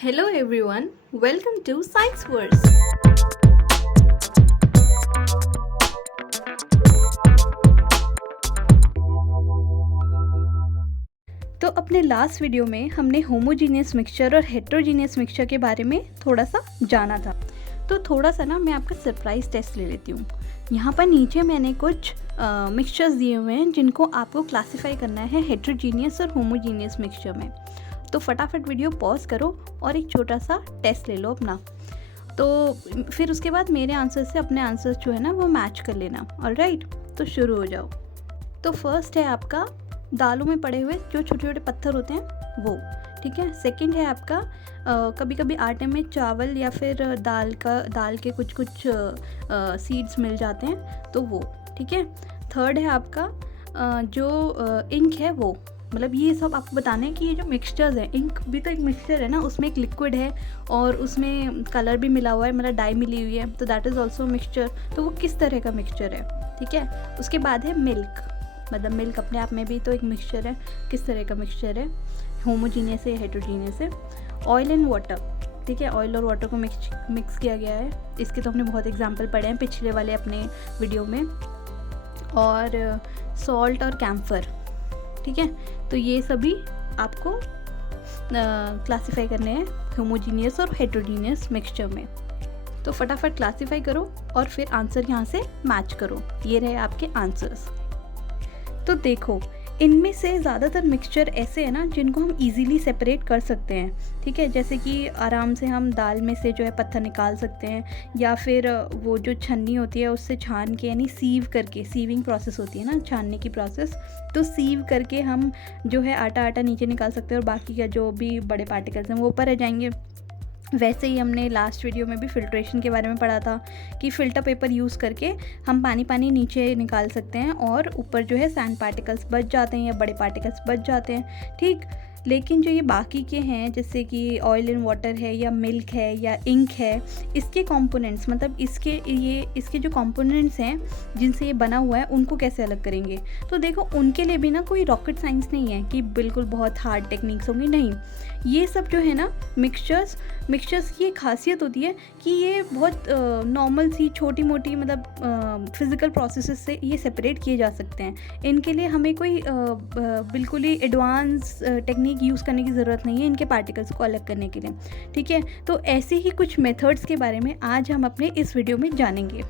Hello everyone, welcome to Science Verse. तो अपने last video में हमने होमोजीनियस मिक्सचर और हेट्रोजीनियस मिक्सचर के बारे में थोड़ा सा जाना था। तो थोड़ा सा ना मैं आपका सरप्राइज टेस्ट ले लेती हूँ। यहाँ पर नीचे मैंने कुछ मिक्सचर्स दिए हुए हैं जिनको आपको क्लासिफाई करना है हेट्रोजीनियस और होमोजीनियस मिक्सचर में। तो फटाफट वीडियो पॉज करो और एक छोटा सा टेस्ट ले लो अपना। तो फिर उसके बाद मेरे आंसर से अपने आंसर्स जो है ना वो मैच कर लेना। ऑलराइट, तो शुरू हो जाओ। तो फर्स्ट है आपका दालों में पड़े हुए जो छोटे छोटे पत्थर होते हैं वो, ठीक है। सेकंड है आपका कभी कभी आटे में चावल या फिर दाल के कुछ सीड्स मिल जाते हैं तो वो, ठीक है। थर्ड है आपका जो इंक है वो, मतलब ये सब आपको बताना है कि ये जो मिक्सचर्स है, इंक भी तो एक मिक्सचर है ना, उसमें एक लिक्विड है और उसमें कलर भी मिला हुआ है, मतलब डाई मिली हुई है, तो दैट इज़ ऑल्सो मिक्सचर। तो वो किस तरह का मिक्सचर है, ठीक है। उसके बाद है मिल्क, मतलब मिल्क अपने आप में भी तो एक मिक्सचर है, किस तरह का मिक्सचर है, होमोजीनियस है हेट्रोजीनियस है। ऑयल एंड वाटर, ठीक है, ऑयल और वाटर को मिक्स किया गया है, इसके तो हमने बहुत एग्जाम्पल पढ़े हैं पिछले वाले अपने वीडियो में। और सॉल्ट और कैम्फर, ठीक है। तो ये सभी आपको क्लासिफाई करने हैं होमोजीनियस और हेट्रोजीनियस मिक्सचर में। तो फटाफट क्लासिफाई करो और फिर आंसर यहाँ से मैच करो। ये रहे आपके आंसर्स। तो देखो, इनमें से ज़्यादातर मिक्सचर ऐसे हैं ना जिनको हम इजीली सेपरेट कर सकते हैं, ठीक है। जैसे कि आराम से हम दाल में से जो है पत्थर निकाल सकते हैं, या फिर वो जो छन्नी होती है उससे छान के, यानी सीव करके, सीविंग प्रोसेस होती है ना, छानने की प्रोसेस, तो सीव करके हम जो है आटा नीचे निकाल सकते हैं और बाकी का जो भी बड़े पार्टिकल्स हैं वो ऊपर रह जाएंगे। वैसे ही हमने लास्ट वीडियो में भी फिल्ट्रेशन के बारे में पढ़ा था कि फ़िल्टर पेपर यूज़ करके हम पानी नीचे निकाल सकते हैं और ऊपर जो है सैंड पार्टिकल्स बच जाते हैं या बड़े पार्टिकल्स बच जाते हैं, ठीक। लेकिन जो ये बाकी के हैं, जैसे कि ऑयल एंड वाटर है या मिल्क है या इंक है, इसके कंपोनेंट्स, मतलब इसके जो कंपोनेंट्स हैं जिनसे ये बना हुआ है उनको कैसे अलग करेंगे। तो देखो, उनके लिए भी ना कोई रॉकेट साइंस नहीं है कि बिल्कुल बहुत हार्ड टेक्निक्स होंगी, नहीं। ये सब जो है ना मिक्सचर्स की एक खासियत होती है कि ये बहुत नॉर्मल सी छोटी मोटी, मतलब फिज़िकल प्रोसेसेस से ये सेपरेट किए जा सकते हैं। इनके लिए हमें कोई बिल्कुल ही एडवांस टेक्निक यूज़ करने की ज़रूरत नहीं है इनके पार्टिकल्स को अलग करने के लिए, ठीक है। तो ऐसे ही कुछ मेथड्स के बारे में आज हम अपने इस वीडियो में जानेंगे।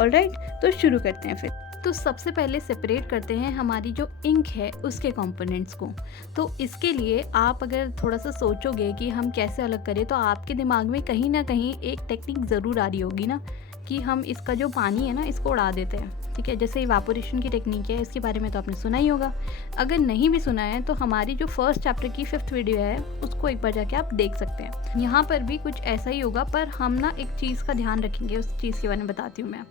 ऑलराइट, तो शुरू करते हैं फिर। तो सबसे पहले सेपरेट करते हैं हमारी जो इंक है उसके कंपोनेंट्स को। तो इसके लिए आप अगर थोड़ा सा सोचोगे कि हम कैसे अलग करें, तो आपके दिमाग में कहीं ना कहीं एक टेक्निक ज़रूर आ रही होगी ना, कि हम इसका जो पानी है ना इसको उड़ा देते हैं, ठीक है। जैसे इवापोरेशन की टेक्निक है, इसके बारे में तो आपने सुना ही होगा। अगर नहीं भी सुना है तो हमारी जो फर्स्ट चैप्टर की 5th वीडियो है उसको एक बार जाके आप देख सकते हैं। यहाँ पर भी कुछ ऐसा ही होगा, पर हम ना एक चीज़ का ध्यान रखेंगे, उस चीज़ के बारे में बताती हूँ मैं।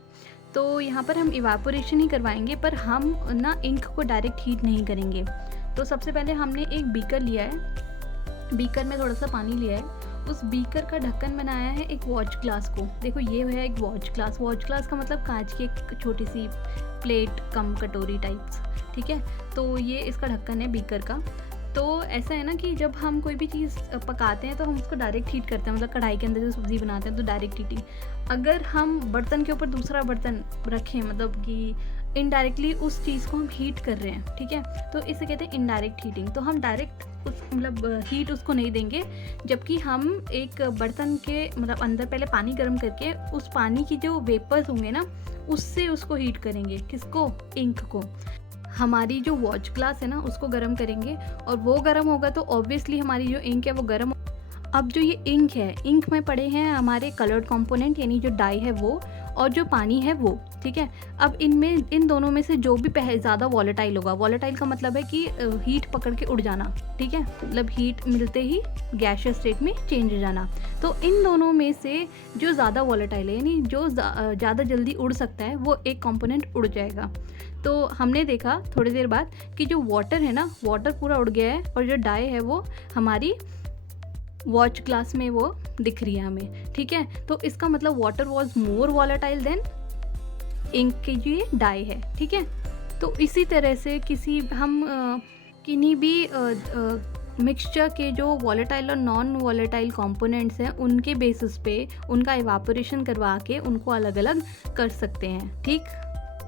तो यहाँ पर हम इवापोरेशन ही करवाएंगे, पर हम ना इंक को डायरेक्ट हीट नहीं करेंगे। तो सबसे पहले हमने एक बीकर लिया है, बीकर में थोड़ा सा पानी लिया है, उस बीकर का ढक्कन बनाया है एक वॉच ग्लास को। देखो, ये है एक वॉच ग्लास का मतलब कांच की एक छोटी सी प्लेट कम कटोरी टाइप्स, ठीक है। तो ये इसका ढक्कन है बीकर का। तो ऐसा है ना कि जब हम कोई भी चीज़ पकाते हैं तो हम उसको डायरेक्ट हीट करते हैं, मतलब कढ़ाई के अंदर जो सब्ज़ी बनाते हैं तो डायरेक्ट हीटिंग। अगर हम बर्तन के ऊपर दूसरा बर्तन रखें, मतलब कि इनडायरेक्टली उस चीज़ को हम हीट कर रहे हैं, ठीक है, तो इसे कहते हैं इनडायरेक्ट हीटिंग। तो हम डायरेक्ट उस मतलब हीट उसको नहीं देंगे, जबकि हम एक बर्तन के मतलब अंदर पहले पानी गर्म करके उस पानी की जो वेपर्स होंगे ना उससे उसको हीट करेंगे। किसको? इंक को। हमारी जो वॉच ग्लास है ना उसको गर्म करेंगे, और वो गर्म होगा तो ऑब्वियसली हमारी जो इंक है वो गर्म। अब जो ये इंक है, इंक में पड़े हैं हमारे कलर्ड कंपोनेंट, यानी जो डाई है वो, और जो पानी है वो, ठीक है। अब इन दोनों में से जो भी ज़्यादा वॉलेटाइल होगा, वॉलेटाइल का मतलब है कि हीट पकड़ के उड़ जाना, ठीक है, मतलब हीट मिलते ही गैसियस स्टेट में चेंज हो जाना। तो इन दोनों में से जो ज़्यादा वॉलेटाइल है, यानी जो ज़्यादा जल्दी उड़ सकता है, वो एक कंपोनेंट उड़ जाएगा। तो हमने देखा थोड़ी देर बाद कि जो वाटर है ना, वाटर पूरा उड़ गया है, और जो डाई है वो हमारी वॉच ग्लास में वो दिख रही है हमें, ठीक है। तो इसका मतलब water was more volatile than ink की जो ये डाई है, ठीक है। तो इसी तरह से किन्हीं भी मिक्सचर के जो वॉलेटाइल और नॉन वॉलेटाइल कंपोनेंट्स हैं उनके बेसिस पे उनका इवापोरेशन करवा के उनको अलग अलग कर सकते हैं। ठीक,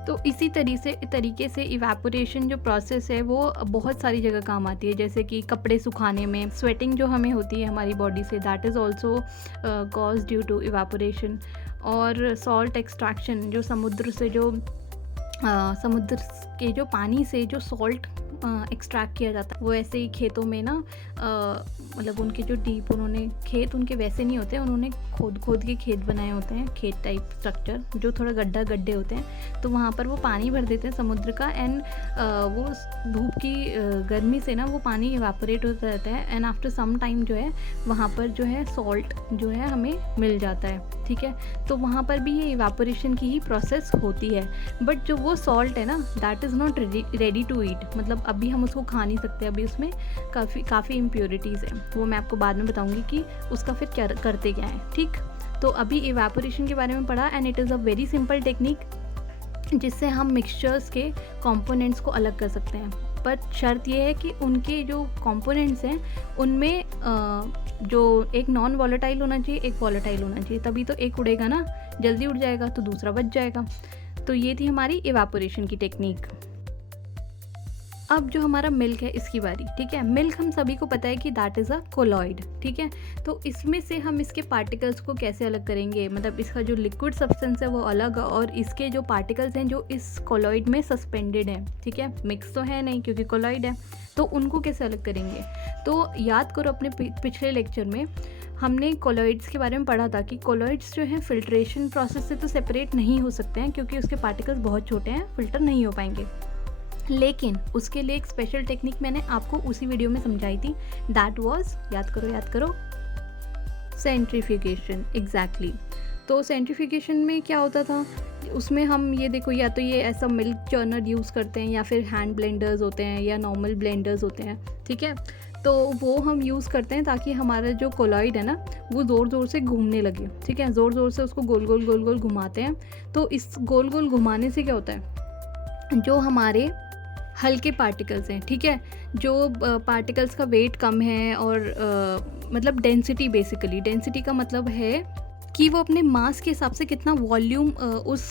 तो इसी तरीके से इवापोरेशन जो प्रोसेस है वो बहुत सारी जगह काम आती है, जैसे कि कपड़े सुखाने में, स्वेटिंग जो हमें होती है हमारी बॉडी से, that is also cause due to evaporation. और सॉल्ट एक्सट्रैक्शन, जो समुद्र से जो समुद्र के जो पानी से जो सॉल्ट एक्सट्रैक्ट किया जाता है, वो ऐसे ही खेतों में ना मतलब उनके जो डीप उन्होंने खेत उनके वैसे नहीं होते, उन्होंने खोद के खेत बनाए होते हैं, खेत टाइप स्ट्रक्चर जो थोड़ा गड्ढे होते हैं, तो वहाँ पर वो पानी भर देते हैं समुद्र का एंड वो धूप की गर्मी से ना वो पानी इवापोरेट होता रहता है एंड आफ्टर सम टाइम जो है वहाँ पर जो है सॉल्ट जो है हमें मिल जाता है। ठीक है, तो वहाँ पर भी ये इवापोरेशन की ही प्रोसेस होती है, बट जो वो सॉल्ट है ना that is not ready to eat, मतलब अभी हम उसको खा नहीं सकते, अभी उसमें काफ़ी इम्प्योरिटीज़ हैं, वो मैं आपको बाद में बताऊंगी कि उसका फिर क्या करते क्या है। ठीक, तो अभी इवापोरेशन के बारे में पढ़ा and it is a very simple technique जिससे हम मिक्सचर्स के कंपोनेंट्स को अलग कर सकते हैं, पर शर्त ये है कि उनके जो कंपोनेंट्स हैं उनमें जो एक नॉन वॉलेटाइल होना चाहिए, एक वॉलेटाइल होना चाहिए, तभी तो एक उड़ेगा ना, जल्दी उड़ जाएगा तो दूसरा बच जाएगा। तो ये थी हमारी इवापोरेशन की टेक्निक। अब जो हमारा मिल्क है इसकी बारी। ठीक है, मिल्क हम सभी को पता है कि दैट इज़ अ कोलॉइड। ठीक है, तो इसमें से हम इसके पार्टिकल्स को कैसे अलग करेंगे, मतलब इसका जो लिक्विड सब्सटेंस है वो अलग और इसके जो पार्टिकल्स हैं जो इस कोलॉइड में सस्पेंडेड हैं, ठीक है, मिक्स तो है नहीं क्योंकि कोलॉइड है, तो उनको कैसे अलग करेंगे। तो याद करो अपने पिछले लेक्चर में हमने कोलॉइड्स के बारे में पढ़ा था कि कोलॉइड्स जो हैं फिल्ट्रेशन प्रोसेस से तो सेपरेट नहीं हो सकते हैं क्योंकि उसके पार्टिकल्स बहुत छोटे हैं, फिल्टर नहीं हो पाएंगे, लेकिन उसके लिए एक स्पेशल टेक्निक मैंने आपको उसी वीडियो में समझाई थी, दैट वाज, याद करो, सेंट्रीफ्यूगेशन। एग्जैक्टली, तो सेंट्रीफ्यूगेशन में क्या होता था, उसमें हम ये देखो या तो ये ऐसा मिल्क चर्नर यूज़ करते हैं या फिर हैंड ब्लेंडर्स होते हैं या नॉर्मल ब्लेंडर्स होते हैं। ठीक है, तो वो हम यूज़ करते हैं ताकि हमारा जो कोलॉइड है ना वो ज़ोर से घूमने लगे। ठीक है, ज़ोर से उसको गोल गोल घुमाते हैं, तो इस गोल गोल घुमाने से क्या होता है, जो हमारे हल्के पार्टिकल्स हैं, ठीक है, जो पार्टिकल्स का वेट कम है और मतलब डेंसिटी, बेसिकली डेंसिटी का मतलब है कि वो अपने मास के हिसाब से कितना वॉल्यूम उस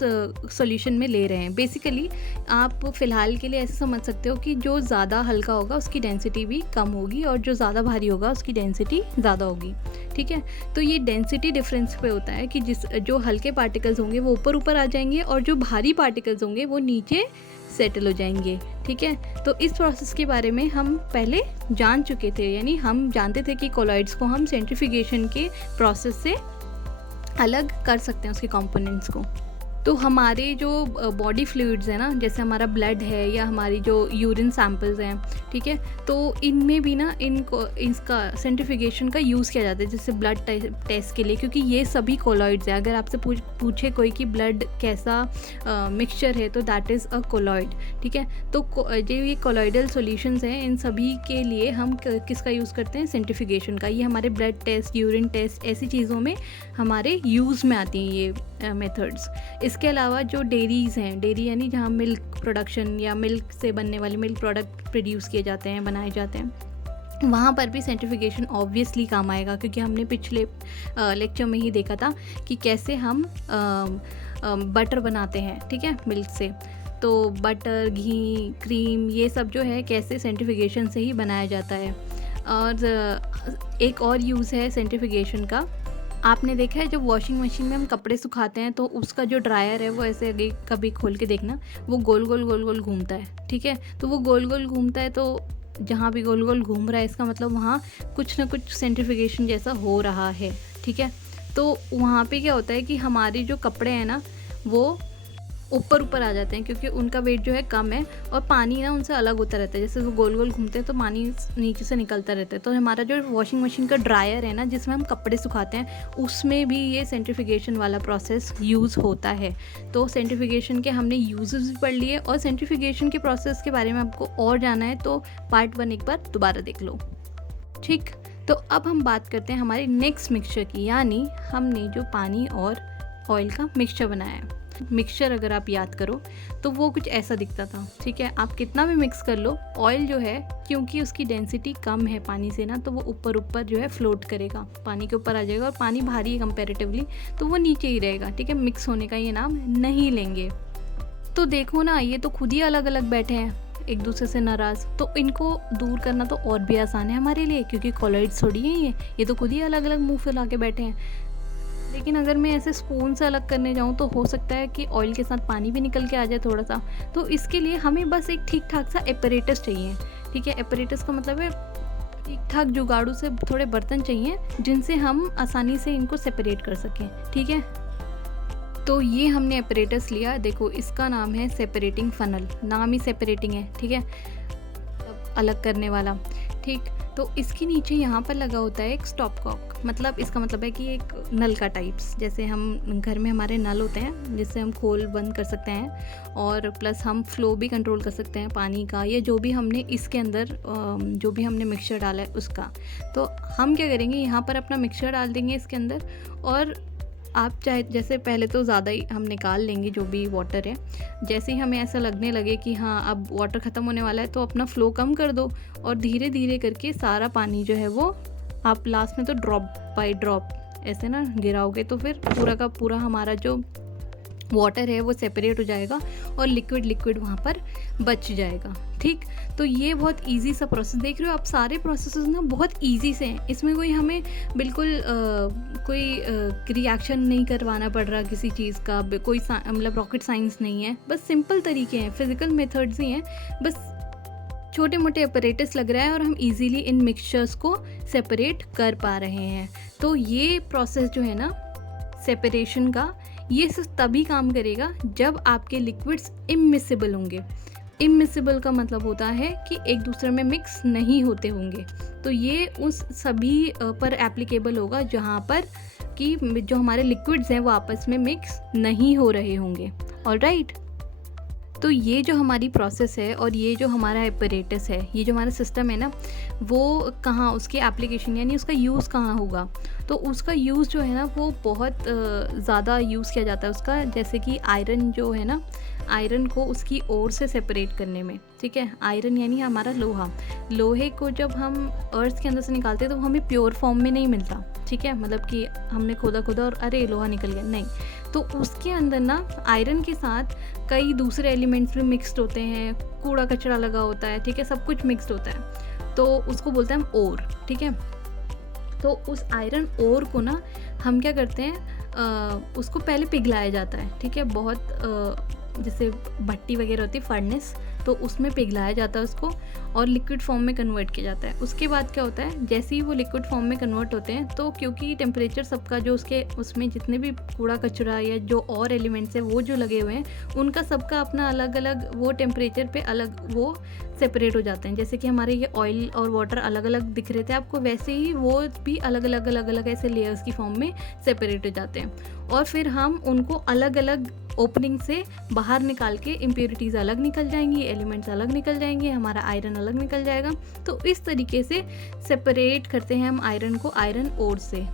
सॉल्यूशन में ले रहे हैं। बेसिकली आप फ़िलहाल के लिए ऐसे समझ सकते हो कि जो ज़्यादा हल्का होगा उसकी डेंसिटी भी कम होगी और जो ज़्यादा भारी होगा उसकी डेंसिटी ज़्यादा होगी। ठीक है, तो ये डेंसिटी डिफरेंस पे होता है कि जो हल्के पार्टिकल्स होंगे वो ऊपर आ जाएंगे और जो भारी पार्टिकल्स होंगे वो नीचे सेटल हो जाएंगे। ठीक है, तो इस प्रोसेस के बारे में हम पहले जान चुके थे, यानी हम जानते थे कि कोलॉइड्स को हम सेंट्रीफ्यूगेशन के प्रोसेस से अलग कर सकते हैं उसके कंपोनेंट्स को। तो हमारे जो बॉडी फ्लूइड्स हैं ना, जैसे हमारा ब्लड है या हमारी जो यूरिन सैंपल्स हैं, ठीक है, तो इनमें भी ना इसका सेंट्रीफ्यूगेशन का यूज़ किया जाता है जैसे ब्लड टेस्ट के लिए, क्योंकि ये सभी कोलॉइड्स हैं। अगर आपसे पूछे कोई कि ब्लड कैसा मिक्सचर है तो दैट इज़ अ कोलॉइड। ठीक है, तो जो ये कोलॉइडल सॉल्यूशंस हैं इन सभी के लिए हम किसका यूज़ करते हैं, सेंट्रीफ्यूगेशन का। ये हमारे ब्लड टेस्ट, यूरिन टेस्ट, ऐसी चीज़ों में हमारे यूज़ में आती हैं ये मेथड्स। इसके अलावा जो डेयरीज़ हैं, डेयरी यानी जहाँ मिल्क प्रोडक्शन या मिल्क से बनने वाले मिल्क प्रोडक्ट प्रोड्यूस किए जाते हैं, बनाए जाते हैं, वहाँ पर भी सेंट्रीफ्यूगेशन ऑब्वियसली काम आएगा, क्योंकि हमने पिछले लेक्चर में ही देखा था कि कैसे हम बटर बनाते हैं, ठीक है, मिल्क से। तो बटर, घी, क्रीम, ये सब जो है कैसे सेंट्रीफ्यूगेशन से ही बनाया जाता है। और एक और यूज़ है सेंट्रीफ्यूगेशन का, आपने देखा है जब वॉशिंग मशीन में हम कपड़े सुखाते हैं तो उसका जो ड्रायर है वो ऐसे आगे कभी खोल के देखना, वो गोल गोल घूमता है। ठीक है, तो वो गोल गोल घूमता है, तो जहाँ भी गोल गोल घूम रहा है इसका मतलब वहाँ कुछ ना कुछ सेंट्रीफ्यूगेशन जैसा हो रहा है। ठीक है, तो वहाँ पे क्या होता है कि हमारे जो कपड़े हैं ना वो ऊपर आ जाते हैं, क्योंकि उनका वेट जो है कम है और पानी ना उनसे अलग होता रहता है। जैसे वो गोल गोल घूमते हैं तो पानी नीचे से निकलता रहता है। तो हमारा जो वॉशिंग मशीन का ड्रायर है ना, जिसमें हम कपड़े सुखाते हैं, उसमें भी ये सेंट्रीफ्यूगेशन वाला प्रोसेस यूज़ होता है। तो सेंट्रीफ्यूगेशन के हमने यूजेस भी पढ़ लिए, और सेंट्रीफ्यूगेशन के प्रोसेस के बारे में आपको और जाना है तो पार्ट 1 एक बार दोबारा देख लो। ठीक, तो अब हम बात करते हैं हमारे नेक्स्ट मिक्सचर की, यानी हमने जो पानी और ऑयल का मिक्सचर बनाया है। मिक्सचर अगर आप याद करो तो वो कुछ ऐसा दिखता था, ठीक है। आप कितना भी मिक्स कर लो, ऑयल जो है क्योंकि उसकी डेंसिटी कम है पानी से ना, तो वो ऊपर ऊपर जो है फ्लोट करेगा, पानी के ऊपर आ जाएगा, और पानी भारी है कंपैरेटिवली, तो वो नीचे ही रहेगा, ठीक है। मिक्स होने का ये नाम नहीं लेंगे। तो देखो ना, ये तो खुद ही अलग अलग बैठे हैं एक दूसरे से नाराज़, तो इनको दूर करना तो और भी आसान है हमारे लिए, क्योंकि कॉलॉइड्स थोड़ी हैं ये तो खुद ही अलग अलग मुंह फैला के बैठे हैं। लेकिन अगर मैं ऐसे स्पून से अलग करने जाऊँ तो हो सकता है कि ऑयल के साथ पानी भी निकल के आ जाए थोड़ा सा। तो इसके लिए हमें बस एक ठीक ठाक सा एपरेटस चाहिए, ठीक है। एपरेटस का मतलब है ठीक ठाक जुगाड़ू से थोड़े बर्तन चाहिए जिनसे हम आसानी से इनको सेपरेट कर सकें, ठीक है। तो ये हमने एपरेटस लिया, देखो इसका नाम है सेपरेटिंग फनल, नाम ही सेपरेटिंग है, ठीक है, अलग करने वाला, ठीक। तो इसके नीचे यहाँ पर लगा होता है एक स्टॉप कॉक, मतलब इसका मतलब है कि एक नल का टाइप्स, जैसे हम घर में हमारे नल होते हैं जिससे हम खोल बंद कर सकते हैं, और प्लस हम फ्लो भी कंट्रोल कर सकते हैं पानी का, या जो भी हमने इसके अंदर जो भी हमने मिक्सचर डाला है उसका। तो हम क्या करेंगे, यहाँ पर अपना मिक्सचर डाल देंगे इसके अंदर, और आप चाहे जैसे पहले तो ज़्यादा ही हम निकाल लेंगे जो भी वाटर है, जैसे ही हमें ऐसा लगने लगे कि हाँ अब वाटर ख़त्म होने वाला है, तो अपना फ़्लो कम कर दो, और धीरे धीरे करके सारा पानी जो है वो आप लास्ट में तो ड्रॉप बाय ड्रॉप ऐसे ना गिराओगे, तो फिर पूरा का पूरा हमारा जो वाटर है वो सेपरेट हो जाएगा और लिक्विड वहाँ पर बच जाएगा, ठीक। तो ये बहुत इजी सा प्रोसेस, देख रहे हो आप, सारे प्रोसेसेस ना बहुत इजी से हैं, इसमें कोई हमें बिल्कुल कोई रिएक्शन नहीं करवाना पड़ रहा किसी चीज़ का, कोई मतलब रॉकेट साइंस नहीं है, बस सिंपल तरीके हैं, फिजिकल मेथड्स ही हैं, बस छोटे मोटे अपरेटस लग रहा है और हम इजीली इन मिक्सचर्स को सेपरेट कर पा रहे हैं। तो ये प्रोसेस जो है ना सेपरेशन का, ये सिर्फ तभी काम करेगा जब आपके लिक्विड्स इमिसिबल होंगे। इमिसिबल का मतलब होता है कि एक दूसरे में मिक्स नहीं होते होंगे। तो ये उस सभी पर एप्लीकेबल होगा जहाँ पर कि जो हमारे लिक्विड्स हैं वो आपस में मिक्स नहीं हो रहे होंगे। ऑलराइट, तो ये जो हमारी प्रोसेस है और ये जो हमारा एपरेटस है, ये जो हमारा सिस्टम है ना, वो कहाँ उसकी एप्लीकेशन यानी उसका यूज़ कहाँ होगा, तो उसका यूज़ जो है ना वो बहुत ज़्यादा यूज़ किया जाता है उसका, जैसे कि आयरन जो है ना, आयरन को उसकी ओर से सेपरेट करने में, ठीक है। आयरन यानी हमारा लोहा, लोहे को जब हम अर्थ के अंदर से निकालते हैं तो हमें प्योर फॉर्म में नहीं मिलता, ठीक है, मतलब कि हमने खोदा और अरे लोहा निकल गया, नहीं। तो उसके अंदर ना आयरन के साथ कई दूसरे एलिमेंट्स भी मिक्सड होते हैं, कूड़ा कचरा लगा होता है, ठीक है, सब कुछ मिक्सड होता है, तो उसको बोलते हैं हम ओर, ठीक है। तो उस आयरन ओर को ना हम क्या करते हैं, उसको पहले पिघलाया जाता है, ठीक है, बहुत जैसे भट्टी वगैरह होती है फर्नेस, तो उसमें पिघलाया जाता है उसको और लिक्विड फॉर्म में कन्वर्ट किया जाता है। उसके बाद क्या होता है, जैसे ही वो लिक्विड फॉर्म में कन्वर्ट होते हैं, तो क्योंकि टेम्परेचर सबका जो उसमें जितने भी कूड़ा कचरा या जो और एलिमेंट्स है वो जो लगे हुए हैं, उनका सबका अपना अलग अलग वो टेम्परेचर पे अलग वो सेपरेट हो जाते हैं। जैसे कि हमारे ये ऑयल और वाटर अलग अलग दिख रहे थे आपको, वैसे ही वो भी अलग अलग ऐसे लेयर्स की फॉर्म में सेपरेट हो जाते हैं, और फिर हम उनको अलग अलग ओपनिंग से बाहर निकाल के इम्प्योरिटीज़ अलग निकल जाएंगी, एलिमेंट्स अलग निकल जाएंगे, हमारा आयरन अलग निकल जाएगा। तो इस तरीके से सेपरेट करते हैं हम आयरन को आयरन ओर से।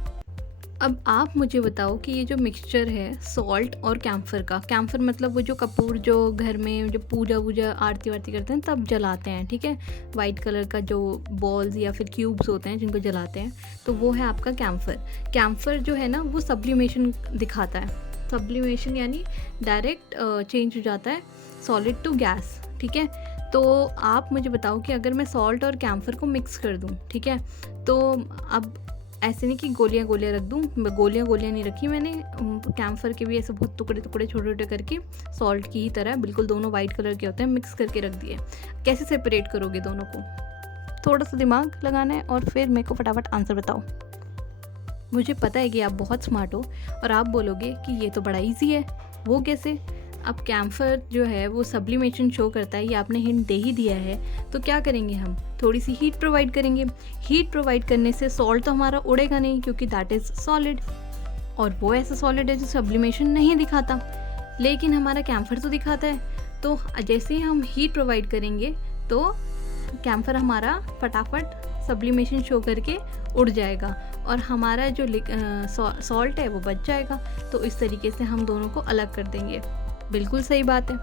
अब आप मुझे बताओ कि ये जो मिक्सचर है सॉल्ट और कैम्फर का, कैम्फर मतलब वो जो कपूर जो घर में जो पूजा वूजा आरती वारती करते हैं तब जलाते हैं, ठीक है, वाइट कलर का जो बॉल्स या फिर क्यूब्स होते हैं जिनको जलाते हैं, तो वो है आपका कैम्फर। कैम्फर जो है ना वो सब्लिमेशन दिखाता है, सब्लिमेशन यानी डायरेक्ट चेंज हो जाता है सॉलिड टू गैस, ठीक है। तो आप मुझे बताओ कि अगर मैं सॉल्ट और कैम्फर को मिक्स कर दूं, ठीक है, तो अब ऐसे नहीं कि गोलियां रख दूं, गोलियां नहीं रखी मैंने, कैम्फर के भी ऐसे बहुत टुकड़े छोटे छोटे करके सॉल्ट की ही तरह बिल्कुल दोनों वाइट कलर के होते हैं मिक्स करके रख दिए। कैसे सेपरेट करोगे दोनों को, थोड़ा सा दिमाग लगाना है और फिर मेरे को फटाफट आंसर बताओ। मुझे पता है कि आप बहुत स्मार्ट हो और आप बोलोगे कि ये तो बड़ा इजी है, वो कैसे। अब कैम्फर जो है वो सब्लिमेशन शो करता है, ये आपने हिंट दे ही दिया है, तो क्या करेंगे हम, थोड़ी सी हीट प्रोवाइड करेंगे। हीट प्रोवाइड करने से सॉल्ट तो हमारा उड़ेगा नहीं क्योंकि दैट इज़ सॉलिड, और वो ऐसा सॉलिड है जो सब्लिमेशन नहीं दिखाता, लेकिन हमारा कैम्फर तो दिखाता है। तो जैसे ही हम हीट प्रोवाइड करेंगे तो कैम्फर हमारा फटाफट सब्लिमेशन शो करके उड़ जाएगा और हमारा जो सॉल्ट है वो बच जाएगा। तो इस तरीके से हम दोनों को अलग कर देंगे। बिल्कुल सही बात है,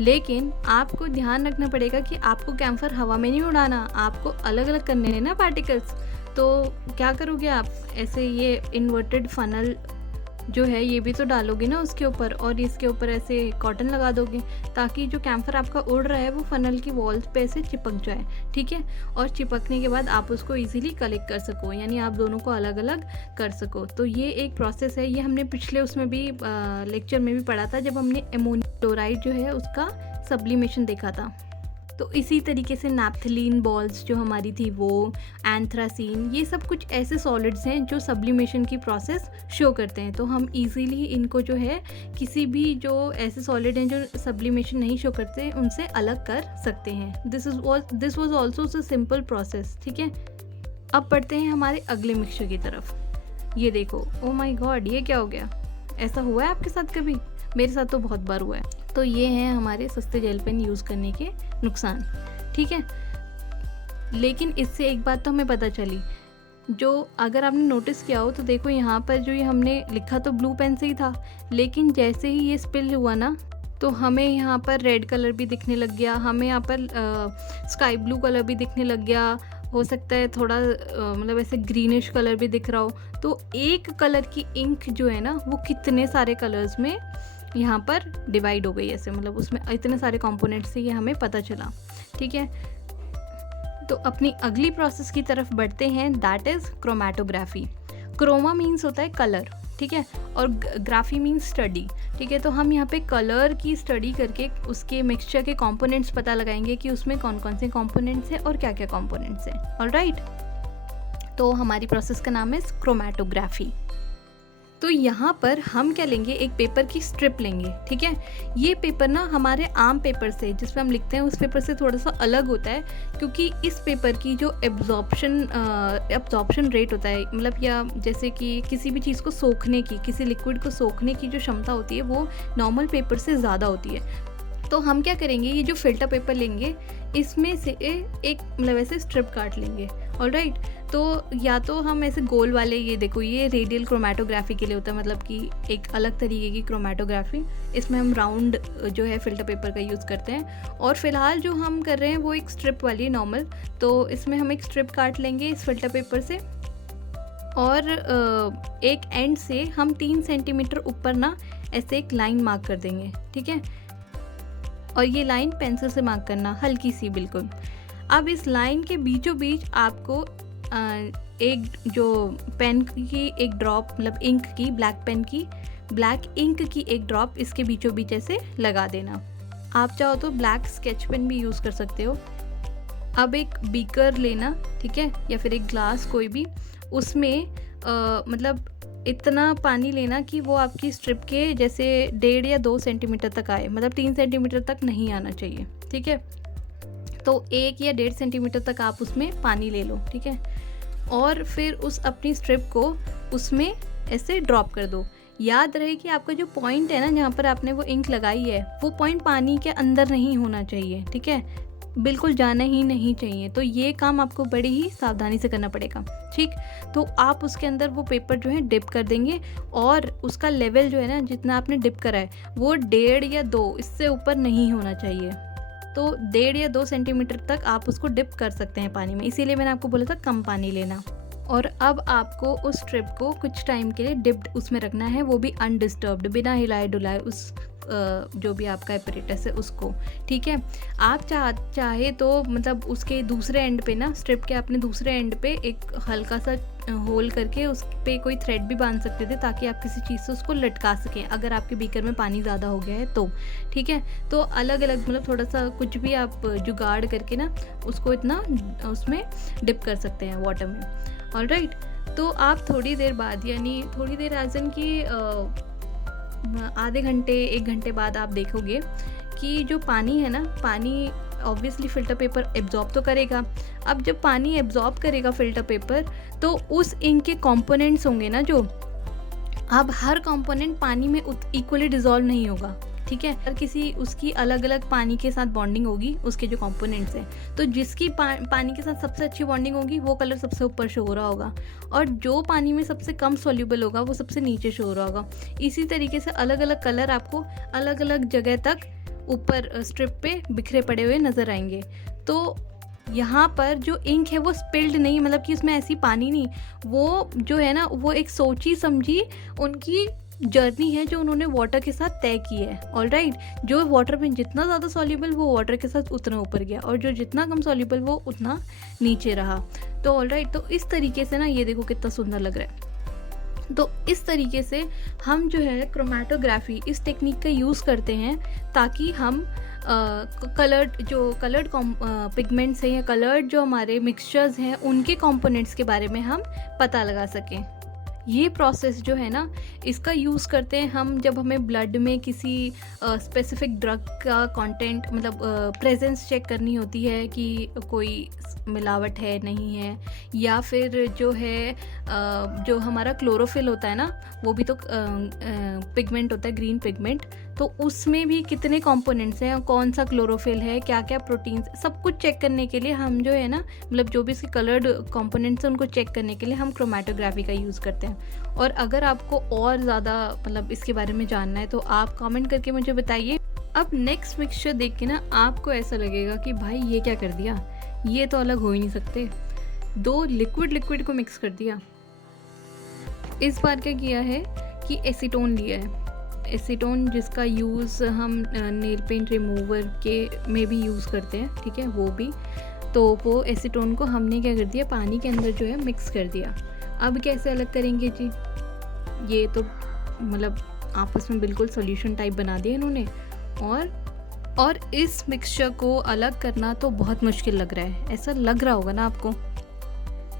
लेकिन आपको ध्यान रखना पड़ेगा कि आपको कैम्फर हवा में नहीं उड़ाना, आपको अलग अलग करने हैं ना पार्टिकल्स। तो क्या करोगे आप, ऐसे ये इन्वर्टेड फनल जो है ये भी तो डालोगे ना उसके ऊपर, और इसके ऊपर ऐसे कॉटन लगा दोगे ताकि जो कैम्फर आपका उड़ रहा है वो फनल की वॉल्स पे ऐसे चिपक जाए, ठीक है। और चिपकने के बाद आप उसको इजीली कलेक्ट कर सको, यानी आप दोनों को अलग अलग कर सको। तो ये एक प्रोसेस है, ये हमने पिछले उसमें भी लेक्चर में भी पढ़ा था जब हमने अमोनियम क्लोराइड जो है उसका सब्लिमेशन देखा था। तो इसी तरीके से नैप्थलीन बॉल्स जो हमारी थी वो, एंथ्रासीन, ये सब कुछ ऐसे सॉलिड्स हैं जो सब्लिमेशन की प्रोसेस शो करते हैं। तो हम इजीली इनको जो है किसी भी जो ऐसे सॉलिड हैं जो सब्लिमेशन नहीं शो करते उनसे अलग कर सकते हैं। This was also a simple process, ठीक है। अब बढ़ते हैं हमारे अगले मिक्सचर की तरफ। ये देखो, ओ माय गॉड, ये क्या हो गया? ऐसा हुआ है आपके साथ कभी? मेरे साथ तो बहुत बार हुआ है। तो ये हैं हमारे सस्ते जेल पेन यूज़ करने के नुकसान, ठीक है। लेकिन इससे एक बात तो हमें पता चली, जो अगर आपने नोटिस किया हो तो देखो यहाँ पर जो ये हमने लिखा तो ब्लू पेन से ही था, लेकिन जैसे ही ये स्पिल हुआ ना तो हमें यहाँ पर रेड कलर भी दिखने लग गया, हमें यहाँ पर स्काई ब्लू कलर भी दिखने लग गया, हो सकता है थोड़ा मतलब ऐसे ग्रीनिश कलर भी दिख रहा हो। तो एक कलर की इंक जो है ना वो कितने सारे कलर्स में यहाँ पर डिवाइड हो गई, ऐसे मतलब उसमें इतने सारे कंपोनेंट्स से ये हमें पता चला, ठीक है। तो अपनी अगली प्रोसेस की तरफ बढ़ते हैं, that is chromatography. Chroma means होता है कलर, ठीक है, और ग्राफी मीन्स स्टडी, ठीक है। तो हम यहाँ पे कलर की स्टडी करके उसके मिक्सचर के कंपोनेंट्स पता लगाएंगे कि उसमें कौन कौन से कंपोनेंट्स हैं और क्या क्या कंपोनेंट्स हैं, ऑलराइट। तो हमारी प्रोसेस का नाम है क्रोमेटोग्राफी। तो यहाँ पर हम क्या लेंगे, एक पेपर की स्ट्रिप लेंगे, ठीक है। ये पेपर ना हमारे आम पेपर से जिस पे हम लिखते हैं उस पेपर से थोड़ा सा अलग होता है, क्योंकि इस पेपर की जो एब्जॉर्प्शन रेट होता है, मतलब या जैसे कि किसी भी चीज़ को सोखने की, किसी लिक्विड को सोखने की जो क्षमता होती है वो नॉर्मल पेपर से ज़्यादा होती है। तो हम क्या करेंगे, ये जो फिल्टर पेपर लेंगे इसमें से एक मतलब ऐसे स्ट्रिप काट लेंगे, ऑलराइट। तो या तो हम ऐसे गोल वाले, ये देखो ये रेडियल क्रोमेटोग्राफी के लिए होता है, मतलब कि एक अलग तरीके की क्रोमेटोग्राफी, इसमें हम राउंड जो है फिल्टर पेपर का यूज़ करते हैं। और फिलहाल जो हम कर रहे हैं वो एक स्ट्रिप वाली नॉर्मल, तो इसमें हम एक स्ट्रिप काट लेंगे इस फिल्टर पेपर से, और एक एंड से हम 3 सेंटीमीटर ऊपर ना ऐसे एक लाइन मार्क कर देंगे, ठीक है। और ये लाइन पेंसिल से मार्क करना, हल्की सी बिल्कुल। अब इस लाइन के बीचों बीच आपको एक जो पेन की एक ड्रॉप, मतलब इंक की, ब्लैक इंक की एक ड्रॉप इसके बीचों बीच ऐसे लगा देना। आप चाहो तो ब्लैक स्केच पेन भी यूज़ कर सकते हो। अब एक बीकर लेना, ठीक है, या फिर एक ग्लास कोई भी, उसमें मतलब इतना पानी लेना कि वो आपकी स्ट्रिप के जैसे 1.5 या 2 सेंटीमीटर तक आए, मतलब 3 सेंटीमीटर तक नहीं आना चाहिए, ठीक है। तो 1 या 1.5 सेंटीमीटर तक आप उसमें पानी ले लो, ठीक है। और फिर उस अपनी स्ट्रिप को उसमें ऐसे ड्रॉप कर दो। याद रहे कि आपका जो पॉइंट है ना जहाँ पर आपने वो इंक लगाई है वो पॉइंट पानी के अंदर नहीं होना चाहिए, ठीक है, बिल्कुल जाना ही नहीं चाहिए। तो ये काम आपको बड़ी ही सावधानी से करना पड़ेगा, ठीक। तो आप उसके अंदर वो पेपर जो है डिप कर देंगे, और उसका लेवल जो है ना जितना आपने डिप करा है वो 1.5 या 2, इससे ऊपर नहीं होना चाहिए। तो 1.5 या 2 सेंटीमीटर तक आप उसको डिप कर सकते हैं पानी में, इसीलिए मैंने आपको बोला था कम पानी लेना। और अब आपको उस स्ट्रिप को कुछ टाइम के लिए डिप्ड उसमें रखना है, वो भी अनडिस्टर्ब्ड, बिना हिलाए डुलाए, उस जो भी आपका एपरेटस है उसको, ठीक है। आप चाहे तो मतलब उसके दूसरे एंड पे ना, स्ट्रिप के अपने दूसरे एंड पे एक हल्का सा होल करके उस पे कोई थ्रेड भी बांध सकते थे, ताकि आप किसी चीज़ से उसको लटका सकें अगर आपके बीकर में पानी ज़्यादा हो गया है तो, ठीक है। तो अलग अलग मतलब थोड़ा सा कुछ भी आप जुगाड़ करके ना उसको इतना उसमें डिप कर सकते हैं वाटर में, ऑलराइट। तो आप थोड़ी देर बाद, यानी थोड़ी देर एज़न की आधे घंटे 1 घंटे बाद आप देखोगे कि जो पानी है ना, पानी ऑब्वियसली फ़िल्टर पेपर एब्जॉर्ब तो करेगा। अब जब पानी एब्जॉर्ब करेगा फ़िल्टर पेपर, तो उस इंक के कंपोनेंट्स होंगे ना जो, अब हर कंपोनेंट पानी में इक्वली डिज़ोल्व नहीं होगा, ठीक है। हर किसी उसकी अलग अलग पानी के साथ बॉन्डिंग होगी, उसके जो कंपोनेंट्स हैं, तो जिसकी पानी के साथ सबसे अच्छी बॉन्डिंग होगी वो कलर सबसे ऊपर शो हो रहा होगा, और जो पानी में सबसे कम सॉल्युबल होगा वो सबसे नीचे शो हो रहा होगा। इसी तरीके से अलग अलग कलर आपको अलग अलग जगह तक ऊपर स्ट्रिप पे बिखरे पड़े हुए नज़र आएंगे। तो यहाँ पर जो इंक है वो स्पिल्ड नहीं, मतलब कि उसमें ऐसी पानी नहीं, वो जो है ना वो एक सोची समझी उनकी जर्नी है जो उन्होंने वाटर के साथ तय की है। ऑलराइट, जो वाटर में जितना ज़्यादा सॉल्युबल वो वाटर के साथ उतना ऊपर गया, और जो जितना कम सॉल्युबल वो उतना नीचे रहा। तो ऑलराइट, तो इस तरीके से ना ये देखो कितना सुंदर लग रहा है। तो इस तरीके से हम जो है क्रोमेटोग्राफी इस टेक्निक का यूज़ करते हैं ताकि हम कलर्ड पिगमेंट्स हैं या कलर्ड जो हमारे मिक्सचर्स हैं उनके कंपोनेंट्स के बारे में हम पता लगा सकें। ये प्रोसेस जो है ना इसका यूज़ करते हैं हम जब हमें ब्लड में किसी स्पेसिफिक ड्रग का कंटेंट मतलब प्रेजेंस चेक करनी होती है कि कोई मिलावट है नहीं है, या फिर जो है जो हमारा क्लोरोफिल होता है ना वो भी तो पिगमेंट होता है, ग्रीन पिगमेंट, तो उसमें भी कितने कंपोनेंट्स हैं, कौन सा क्लोरोफिल है, क्या क्या प्रोटीन्स, सब कुछ चेक करने के लिए हम जो है ना मतलब जो भी इसके कलर्ड कंपोनेंट्स हैं उनको चेक करने के लिए हम क्रोमेटोग्राफी का यूज़ करते हैं। और अगर आपको और ज़्यादा मतलब इसके बारे में जानना है तो आप कमेंट करके मुझे बताइए। अब नेक्स्ट मिक्सचर देख के ना आपको ऐसा लगेगा कि भाई ये क्या कर दिया, ये तो अलग हो ही नहीं सकते, दो लिक्विड को मिक्स कर दिया। इस बार क्या किया है कि एसीटोन लिया है, एसीटोन जिसका यूज़ हम नेल पेंट रिमूवर के में भी यूज़ करते हैं, ठीक है, वो भी। तो वो एसीटोन को हमने क्या कर दिया, पानी के अंदर जो है मिक्स कर दिया। अब कैसे अलग करेंगे जी, ये तो मतलब आपस में बिल्कुल सॉल्यूशन टाइप बना दिया इन्होंने। और इस मिक्सचर को अलग करना तो बहुत मुश्किल लग रहा है, ऐसा लग रहा होगा ना आपको,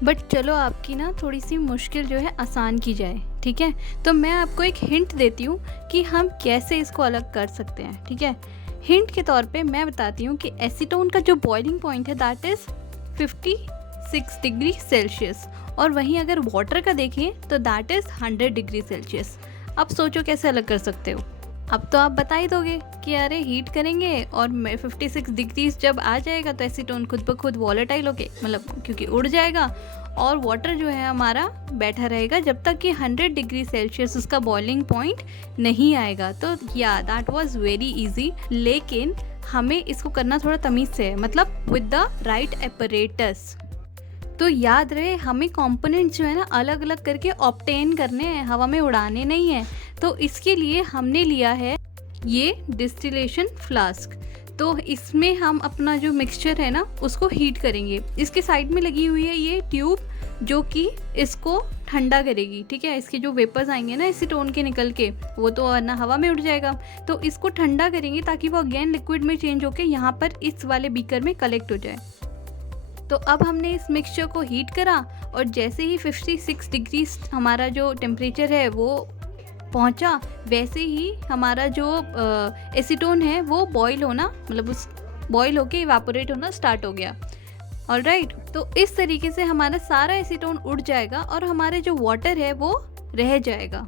बट चलो आपकी ना थोड़ी सी मुश्किल जो है आसान की जाए, ठीक है। तो मैं आपको एक हिंट देती हूँ कि हम कैसे इसको अलग कर सकते हैं, ठीक है। हिंट के तौर पे मैं बताती हूँ कि एसीटोन का जो बॉइलिंग पॉइंट है दैट इज़ 56 डिग्री सेल्सियस, और वहीं अगर वाटर का देखें तो दैट इज़ 100 डिग्री सेल्सियस। अब सोचो कैसे अलग कर सकते हो। अब तो आप बता ही दोगे कि अरे हीट करेंगे और 56 डिग्रीज जब आ जाएगा तो एसीटोन खुद ब खुद वॉलेटाइल होके मतलब क्योंकि उड़ जाएगा, और वाटर जो है हमारा बैठा रहेगा जब तक कि 100 डिग्री सेल्सियस उसका बॉइलिंग पॉइंट नहीं आएगा। तो या दैट वाज वेरी इजी, लेकिन हमें इसको करना थोड़ा तमीज़ से है, मतलब विद द राइट एपरेटस। तो याद रहे हमें कंपोनेंट्स जो है ना अलग अलग करके ऑब्टेन करने हैं, हवा में उड़ाने नहीं हैं। तो इसके लिए हमने लिया है ये डिस्टिलेशन फ्लास्क। तो इसमें हम अपना जो मिक्सचर है ना उसको हीट करेंगे। इसके साइड में लगी हुई है ये ट्यूब जो कि इसको ठंडा करेगी, ठीक है। इसके जो वेपर्स आएंगे ना एसीटोन के निकल के वो तो वरना हवा में उड़ जाएगा, तो इसको ठंडा करेंगे ताकि वो अगेन लिक्विड में चेंज होके यहाँ पर इस वाले बीकर में कलेक्ट हो जाए। तो अब हमने इस मिक्सचर को हीट करा और जैसे ही 56 डिग्री हमारा जो टेम्परेचर है वो पहुंचा, वैसे ही हमारा जो एसीटोन है वो बॉईल होना मतलब उस बॉईल होके इवापोरेट होना स्टार्ट हो गया। ऑलराइट, तो इस तरीके से हमारा सारा एसीटोन उड़ जाएगा और हमारे जो वाटर है वो रह जाएगा।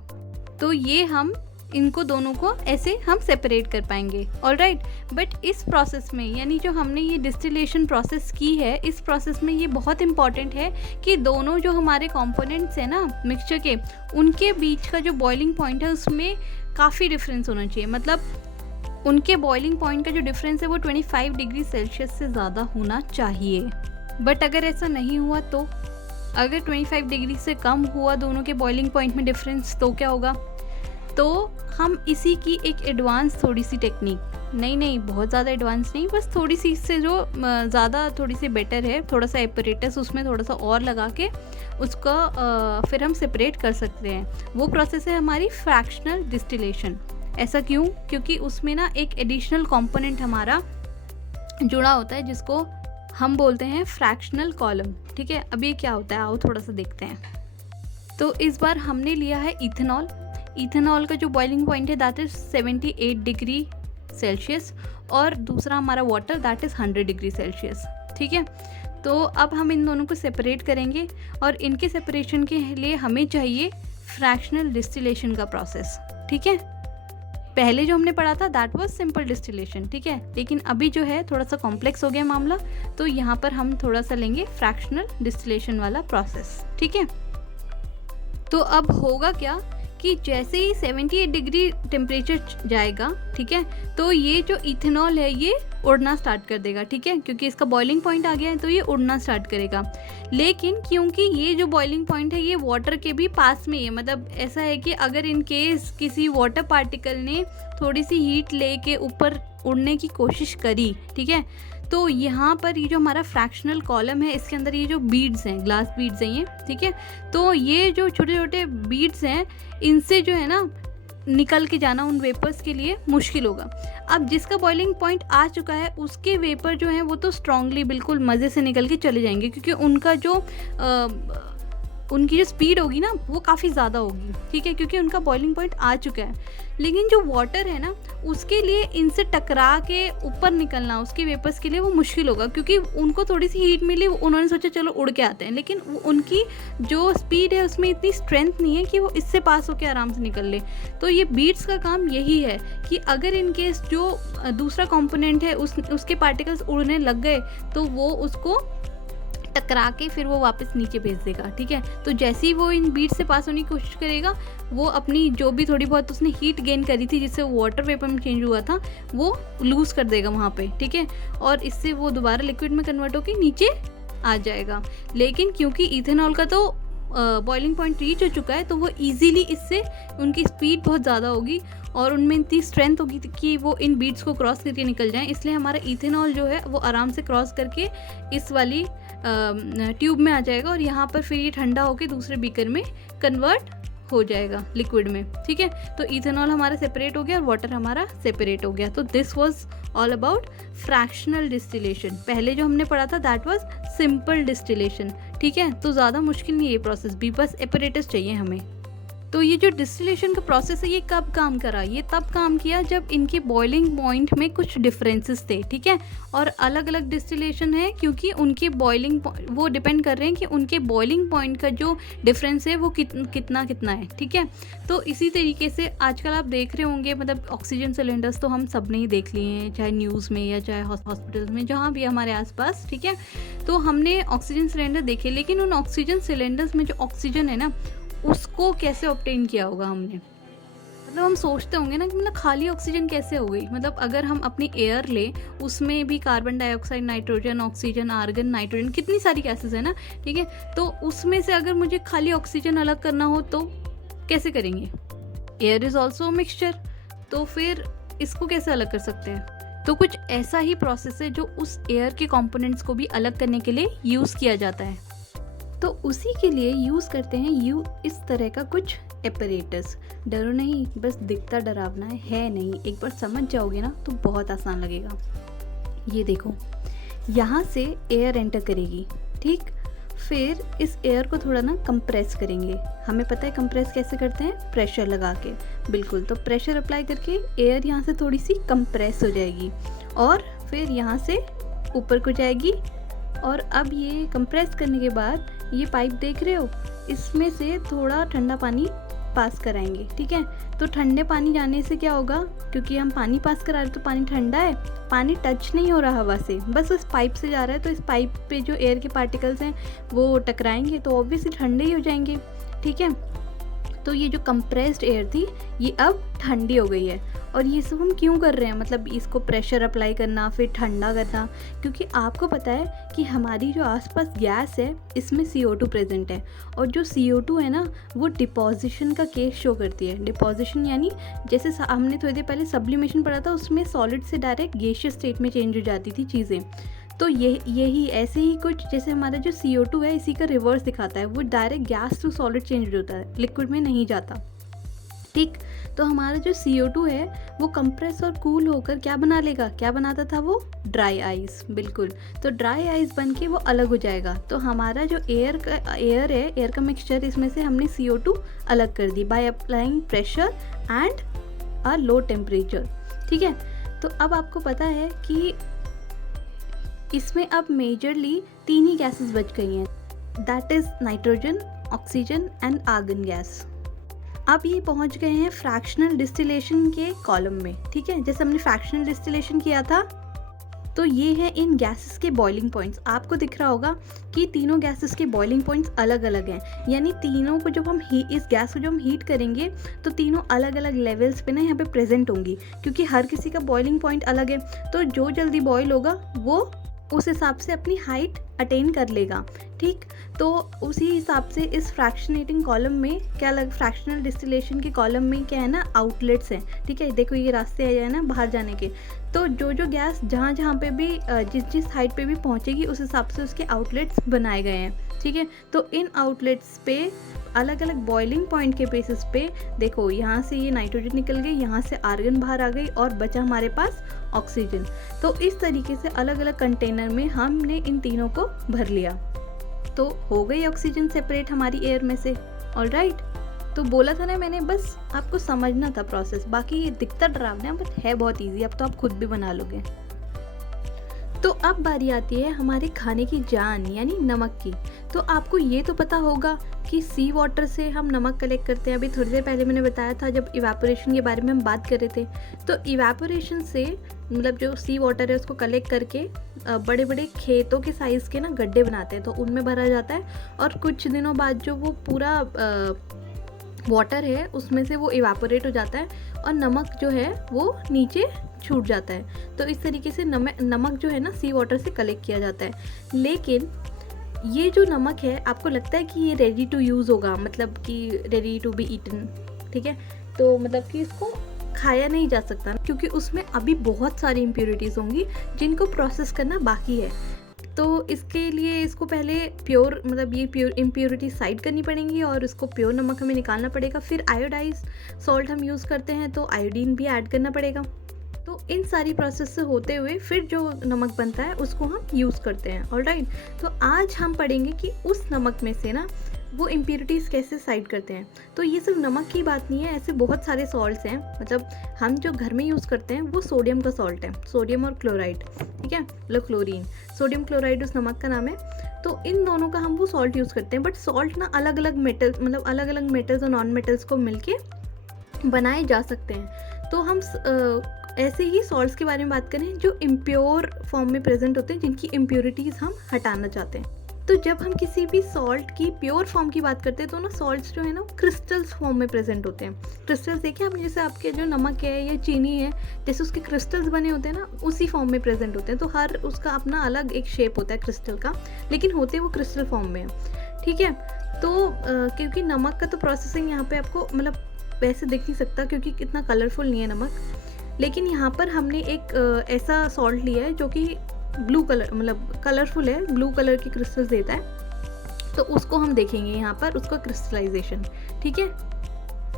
तो ये हम इनको दोनों को ऐसे हम सेपरेट कर पाएंगे। ऑलराइट, बट इस प्रोसेस में यानी जो हमने ये डिस्टिलेशन प्रोसेस की है, इस प्रोसेस में ये बहुत इंपॉर्टेंट है कि दोनों जो हमारे कंपोनेंट्स हैं ना मिक्सचर के, उनके बीच का जो बॉइलिंग पॉइंट है उसमें काफ़ी डिफरेंस होना चाहिए। मतलब उनके बॉइलिंग पॉइंट का जो डिफरेंस है वो 25 डिग्री सेल्सियस से ज़्यादा होना चाहिए। बट अगर ऐसा नहीं हुआ तो अगर 25 डिग्री से कम हुआ दोनों के बॉइलिंग पॉइंट में डिफरेंस, तो क्या होगा? तो हम इसी की एक एडवांस थोड़ी सी टेक्निक, नहीं बहुत ज़्यादा एडवांस नहीं, बस थोड़ी सी इससे जो ज़्यादा थोड़ी सी बेटर है, थोड़ा सा एपरेटस उसमें थोड़ा सा और लगा के उसका फिर हम सेपरेट कर सकते हैं। वो प्रोसेस है हमारी फ्रैक्शनल डिस्टिलेशन। ऐसा क्यों? क्योंकि उसमें ना एक एडिशनल कंपोनेंट हमारा जुड़ा होता है जिसको हम बोलते हैं फ्रैक्शनल कॉलम, ठीक है। अब ये क्या होता है आओ थोड़ा सा देखते हैं। तो इस बार हमने लिया है इथेनॉल। इथेनॉल का जो बॉइलिंग पॉइंट है दैट इज़ 78 डिग्री सेल्सियस और दूसरा हमारा water that is 100 degree Celsius, ठीक है। तो अब हम इन दोनों को सेपरेट करेंगे और इनके सेपरेशन के लिए हमें चाहिए फ्रैक्शनल डिस्टिलेशन का प्रोसेस, ठीक है। पहले जो हमने पढ़ा था दैट वाज सिंपल डिस्टिलेशन, ठीक है, लेकिन अभी जो है थोड़ा सा कॉम्प्लेक्स हो गया मामला, तो यहाँ पर हम थोड़ा सा लेंगे फ्रैक्शनल डिस्टिलेशन वाला प्रोसेस, ठीक है। तो अब होगा क्या कि जैसे ही 78 डिग्री टेम्परेचर जाएगा, ठीक है, तो ये जो इथेनॉल है ये उड़ना स्टार्ट कर देगा, ठीक है, क्योंकि इसका बॉइलिंग पॉइंट आ गया है तो ये उड़ना स्टार्ट करेगा। लेकिन क्योंकि ये जो बॉइलिंग पॉइंट है ये वाटर के भी पास में है, मतलब ऐसा है कि अगर इन केस किसी वाटर पार्टिकल ने थोड़ी सी हीट लेके ऊपर उड़ने की कोशिश करी, ठीक है, तो यहाँ पर ये जो हमारा फ्रैक्शनल कॉलम है इसके अंदर ये जो बीड्स हैं, ग्लास बीड्स हैं ये, ठीक है, तो ये जो छोटे छोटे बीड्स हैं इनसे जो है ना निकल के जाना उन वेपर्स के लिए मुश्किल होगा। अब जिसका बॉइलिंग पॉइंट आ चुका है उसके वेपर जो हैं वो तो स्ट्रांगली बिल्कुल मज़े से निकल के चले जाएंगे, क्योंकि उनकी जो स्पीड होगी ना वो काफ़ी ज़्यादा होगी, ठीक है, क्योंकि उनका बॉइलिंग पॉइंट आ चुका है। लेकिन जो वाटर है ना उसके लिए इनसे टकरा के ऊपर निकलना उसके वेपर्स के लिए वो मुश्किल होगा, क्योंकि उनको थोड़ी सी हीट मिली, उन्होंने सोचा चलो उड़ के आते हैं, लेकिन उनकी जो स्पीड है उसमें इतनी स्ट्रेंथ नहीं है कि वो इससे पास होकर आराम से निकल ले। तो ये बीड्स का काम यही है कि अगर इन केस जो दूसरा कंपोनेंट है उसके पार्टिकल्स उड़ने लग गए तो वो उसको टकरा के फिर वो वापस नीचे भेज देगा, ठीक है। तो जैसे ही वो इन बीट से पास होने की कोशिश करेगा वो अपनी जो भी थोड़ी बहुत उसने हीट गेन करी थी जिससे वो वाटर वेपर में चेंज हुआ था वो लूज़ कर देगा वहाँ पे, ठीक है, और इससे वो दोबारा लिक्विड में कन्वर्ट होकर नीचे आ जाएगा। लेकिन क्योंकि इथेनॉल का तो बॉइलिंग पॉइंट रीच हो चुका है तो वो इजीली इससे उनकी स्पीड बहुत ज़्यादा होगी और उनमें इतनी स्ट्रेंथ होगी कि वो इन बीड्स को क्रॉस करके निकल जाएं, इसलिए हमारा इथेनॉल जो है वो आराम से क्रॉस करके इस वाली ट्यूब में आ जाएगा और यहाँ पर फिर ये ठंडा होकर दूसरे बीकर में कन्वर्ट हो जाएगा लिक्विड में, ठीक है। तो इथेनॉल हमारा सेपरेट हो गया और वाटर हमारा सेपरेट हो गया। तो this was all about fractional distillation. पहले जो हमने पढ़ा था दैट वाज सिंपल डिस्टिलेशन, ठीक है। तो ज़्यादा मुश्किल नहीं है ये प्रोसेस भी, बस एपरेटस चाहिए हमें। तो ये जो डिस्टिलेशन का प्रोसेस है ये कब काम करा? ये तब काम किया जब इनके बॉइलिंग पॉइंट में कुछ डिफरेंसेस थे, ठीक है। और अलग अलग डिस्टिलेशन है क्योंकि उनके बॉइलिंग वो डिपेंड कर रहे हैं कि उनके बॉइलिंग पॉइंट का जो डिफरेंस है वो कितना है, ठीक है। तो इसी तरीके से आजकल आप देख रहे होंगे, मतलब ऑक्सीजन सिलेंडर्स तो हम सब ने ही देख लिए हैं, चाहे न्यूज़ में या चाहे हॉस्पिटल्स में, जहाँ भी हमारे आसपास, ठीक है। तो हमने ऑक्सीजन सिलेंडर देखे, लेकिन उन ऑक्सीजन सिलेंडर्स में जो ऑक्सीजन है ना उसको कैसे ऑब्टेन किया होगा हमने। मतलब हम सोचते होंगे ना कि मतलब खाली ऑक्सीजन कैसे हो गई, मतलब अगर हम अपनी एयर लें उसमें भी carbon dioxide, nitrogen, oxygen, argon, nitrogen, कितनी सारी गैसेस है ना, ठीक है। तो उसमें से अगर मुझे खाली ऑक्सीजन अलग करना हो तो कैसे करेंगे? एयर इज़ ऑल्सो मिक्सचर, तो फिर इसको कैसे अलग कर सकते हैं? तो कुछ ऐसा ही प्रोसेस है जो उस एयर के कंपोनेंट्स को भी अलग करने के लिए यूज़ किया जाता है। तो उसी के लिए यूज़ करते हैं इस तरह का कुछ एपरेटस। डरो नहीं, बस दिखता डरावना है नहीं, एक बार समझ जाओगे ना तो बहुत आसान लगेगा। ये देखो, यहाँ से एयर एंटर करेगी, ठीक, फिर इस एयर को थोड़ा ना कंप्रेस करेंगे। हमें पता है कंप्रेस कैसे करते हैं, प्रेशर लगा के, बिल्कुल। तो प्रेशर अप्लाई करके एयर यहाँ से थोड़ी सी कंप्रेस हो जाएगी और फिर यहाँ से ऊपर को जाएगी। और अब ये कंप्रेस करने के बाद ये पाइप देख रहे हो, इसमें से थोड़ा ठंडा पानी पास कराएंगे, ठीक है। तो ठंडे पानी जाने से क्या होगा, क्योंकि हम पानी पास करा रहे हैं तो पानी ठंडा है, पानी टच नहीं हो रहा हवा से, बस इस पाइप से जा रहा है। तो इस पाइप पे जो एयर के पार्टिकल्स हैं वो टकराएंगे तो ऑब्वियसली ठंडे ही हो जाएंगे, ठीक है। तो ये जो कंप्रेस्ड एयर थी ये अब ठंडी हो गई है। और ये सब हम क्यों कर रहे हैं, मतलब इसको प्रेशर अप्लाई करना फिर ठंडा करना, क्योंकि आपको पता है कि हमारी जो आसपास गैस है इसमें CO2 प्रेजेंट है। और जो CO2 है ना वो डिपोजिशन का केस शो करती है। डिपोजिशन यानी जैसे हमने थोड़ी देर पहले सब्लिमेशन पढ़ा था, उसमें सॉलिड से डायरेक्ट गैसियस स्टेट में चेंज हो जाती थी चीज़ें। तो यही ऐसे ही कुछ, जैसे हमारा जो CO2 है इसी का रिवर्स दिखाता है, वो direct gas to solid change होता है, लिक्विड में नहीं जाता, ठीक। तो हमारा जो CO2 है वो कंप्रेस और कूल होकर क्या बना लेगा, क्या बनाता था वो, ड्राई आइस, बिल्कुल। तो ड्राई आइस बन के वो अलग हो जाएगा। तो हमारा जो एयर का मिक्सचर, इसमें से हमने CO2 अलग कर दी by applying pressure and a low temperature, ठीक है। तो अब आपको पता है कि इसमें अब मेजरली 3 ही गैसेस बच गई हैं, that is nitrogen, oxygen and argon gas. अब ये पहुंच गए हैं फ्रैक्शनल डिस्टिलेशन के कॉलम में, ठीक है। जैसे हमने फ्रैक्शनल डिस्टिलेशन किया था, तो ये है इन गैसेस के बॉइलिंग पॉइंट्स। आपको दिख रहा होगा कि तीनों गैसेस के बॉइलिंग पॉइंट्स अलग अलग हैं, यानी तीनों को जब हम इस गैस को जब हम हीट करेंगे तो तीनों अलग अलग लेवल्स पे ना यहाँ पे प्रेजेंट होंगी, क्योंकि हर किसी का बॉइलिंग पॉइंट अलग है। तो जो जल्दी बॉयल होगा वो उस हिसाब से अपनी हाइट अटेन कर लेगा, ठीक। तो उसी हिसाब से इस फ्रैक्शनेटिंग कॉलम में क्या फ्रैक्शनल डिस्टिलेशन के कॉलम में क्या है ना, आउटलेट्स हैं, ठीक है। देखो ये रास्ते आ जाए ना बाहर जाने के, तो जो गैस जहाँ जहाँ पे भी जिस हाइट पे भी पहुँचेगी उस हिसाब से उसके आउटलेट्स बनाए गए हैं, ठीक है। तो इन आउटलेट्स पे अलग अलग बॉइलिंग पॉइंट के बेसिस पे देखो, यहाँ से ये नाइट्रोजन निकल गई, यहाँ से आर्गन बाहर आ गई और बचा हमारे पास ऑक्सीजन। तो इस तरीके से अलग अलग कंटेनर में हमने इन तीनों को भर लिया, तो हो गई ऑक्सीजन सेपरेट हमारी एयर में से। ऑलराइट, तो बोला था ना मैंने, बस आपको समझना था प्रोसेस। बाकी ये दिखता डरावना बट है बहुत इजी, अब तो आप खुद भी बना लोगे। तो अब बारी आती है हमारे खाने की जान यानी नमक की। तो आपको ये तो पता होगा कि सी वाटर से हम नमक कलेक्ट करते हैं। अभी थोड़ी देर पहले मैंने बताया था जब इवेपोरेशन के बारे में हम बात कर रहे थे, तो इवेपोरेशन से मतलब जो सी वाटर है उसको कलेक्ट करके बड़े बड़े खेतों के साइज़ के ना गड्ढे बनाते हैं, तो उनमें भरा जाता है और कुछ दिनों बाद जो वो पूरा वाटर है उसमें से वो इवेपोरेट हो जाता है और नमक जो है वो नीचे छूट जाता है। तो इस तरीके से नमक जो है ना सी वाटर से कलेक्ट किया जाता है। लेकिन ये जो नमक है आपको लगता है कि ये रेडी टू यूज़ होगा, मतलब कि रेडी टू बी ईटन, ठीक है। तो मतलब कि इसको खाया नहीं जा सकता क्योंकि उसमें अभी बहुत सारी इम्प्योरिटीज़ होंगी जिनको प्रोसेस करना बाकी है। तो इसके लिए इसको पहले प्योर मतलब ये प्योर इम्प्योरिटी साइड करनी पड़ेंगी और इसको प्योर नमक हमें निकालना पड़ेगा। फिर आयोडाइज सॉल्ट हम यूज़ करते हैं तो आयोडीन भी ऐड करना पड़ेगा। तो इन सारी प्रोसेस से होते हुए फिर जो नमक बनता है उसको हम यूज़ करते हैं। ऑलराइट, तो आज हम पढ़ेंगे कि उस नमक में से ना वो इम्प्योरिटीज़ कैसे साइड करते हैं। तो ये सिर्फ नमक की बात नहीं है, ऐसे बहुत सारे सॉल्ट्स हैं। मतलब हम जो घर में यूज़ करते हैं वो सोडियम का सॉल्ट है, सोडियम और क्लोराइड, ठीक है, मतलब क्लोरीन। सोडियम क्लोराइड उस नमक का नाम है। तो इन दोनों का हम वो सॉल्ट यूज़ करते हैं। बट सॉल्ट ना अलग अलग मेटल मतलब अलग अलग मेटल्स और नॉन मेटल्स को मिलके बनाए जा सकते हैं। तो हम ऐसे ही सॉल्ट्स के बारे में बात करें जो इम्प्योर फॉर्म में प्रेजेंट होते हैं, जिनकी इम्प्योरिटीज़ हम हटाना चाहते हैं। तो जब हम किसी भी सॉल्ट की प्योर फॉर्म की बात करते हैं तो ना सॉल्ट्स जो है ना क्रिस्टल्स फॉर्म में प्रेजेंट होते हैं। क्रिस्टल्स देखिए आपने, जैसे आपके जो नमक है या चीनी है जैसे उसके क्रिस्टल्स बने होते हैं ना उसी फॉर्म में प्रेजेंट होते हैं। तो हर उसका अपना अलग एक शेप होता है क्रिस्टल का, लेकिन होते वो क्रिस्टल फॉर्म में है, ठीक है। तो क्योंकि नमक का तो प्रोसेसिंग यहाँ पे आपको मतलब वैसे दिख नहीं सकता क्योंकि इतना कलरफुल नहीं है नमक, लेकिन यहाँ पर हमने एक ऐसा सॉल्ट लिया है जो कि ब्लू कलर मतलब कलरफुल है, ब्लू कलर के क्रिस्टल्स देता है। तो उसको हम देखेंगे यहाँ पर, उसका क्रिस्टलाइजेशन, ठीक है।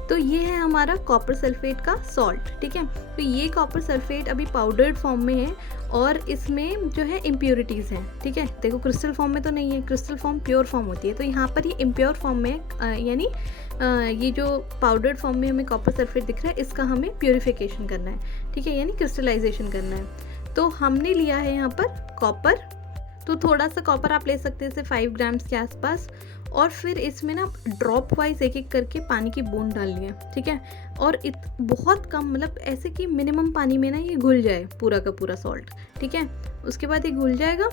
तो ये है हमारा कॉपर सल्फेट का सॉल्ट, ठीक है। तो ये कॉपर सल्फेट अभी पाउडर्ड फॉर्म में है और इसमें जो है इम्प्योरिटीज़ हैं, ठीक है। देखो क्रिस्टल फॉर्म में तो नहीं है, क्रिस्टल फॉर्म प्योर फॉर्म होती है। तो यहाँ पर ये इम्प्योर फॉर्म में यानी ये जो पाउडर्ड फॉर्म में हमें कॉपर सल्फेट दिख रहा है इसका हमें प्योरीफिकेशन करना है, ठीक है, यानी क्रिस्टलाइजेशन करना है। तो हमने लिया है यहाँ पर कॉपर, तो थोड़ा सा कॉपर आप ले सकते हैं, जैसे 5 ग्राम्स के आसपास। और फिर इसमें ना ड्रॉप वाइज एक एक करके पानी की बूंद डालनी है, ठीक है। और बहुत कम मतलब ऐसे कि मिनिमम पानी में ना ये घुल जाए पूरा का पूरा सॉल्ट, ठीक है। उसके बाद ये घुल जाएगा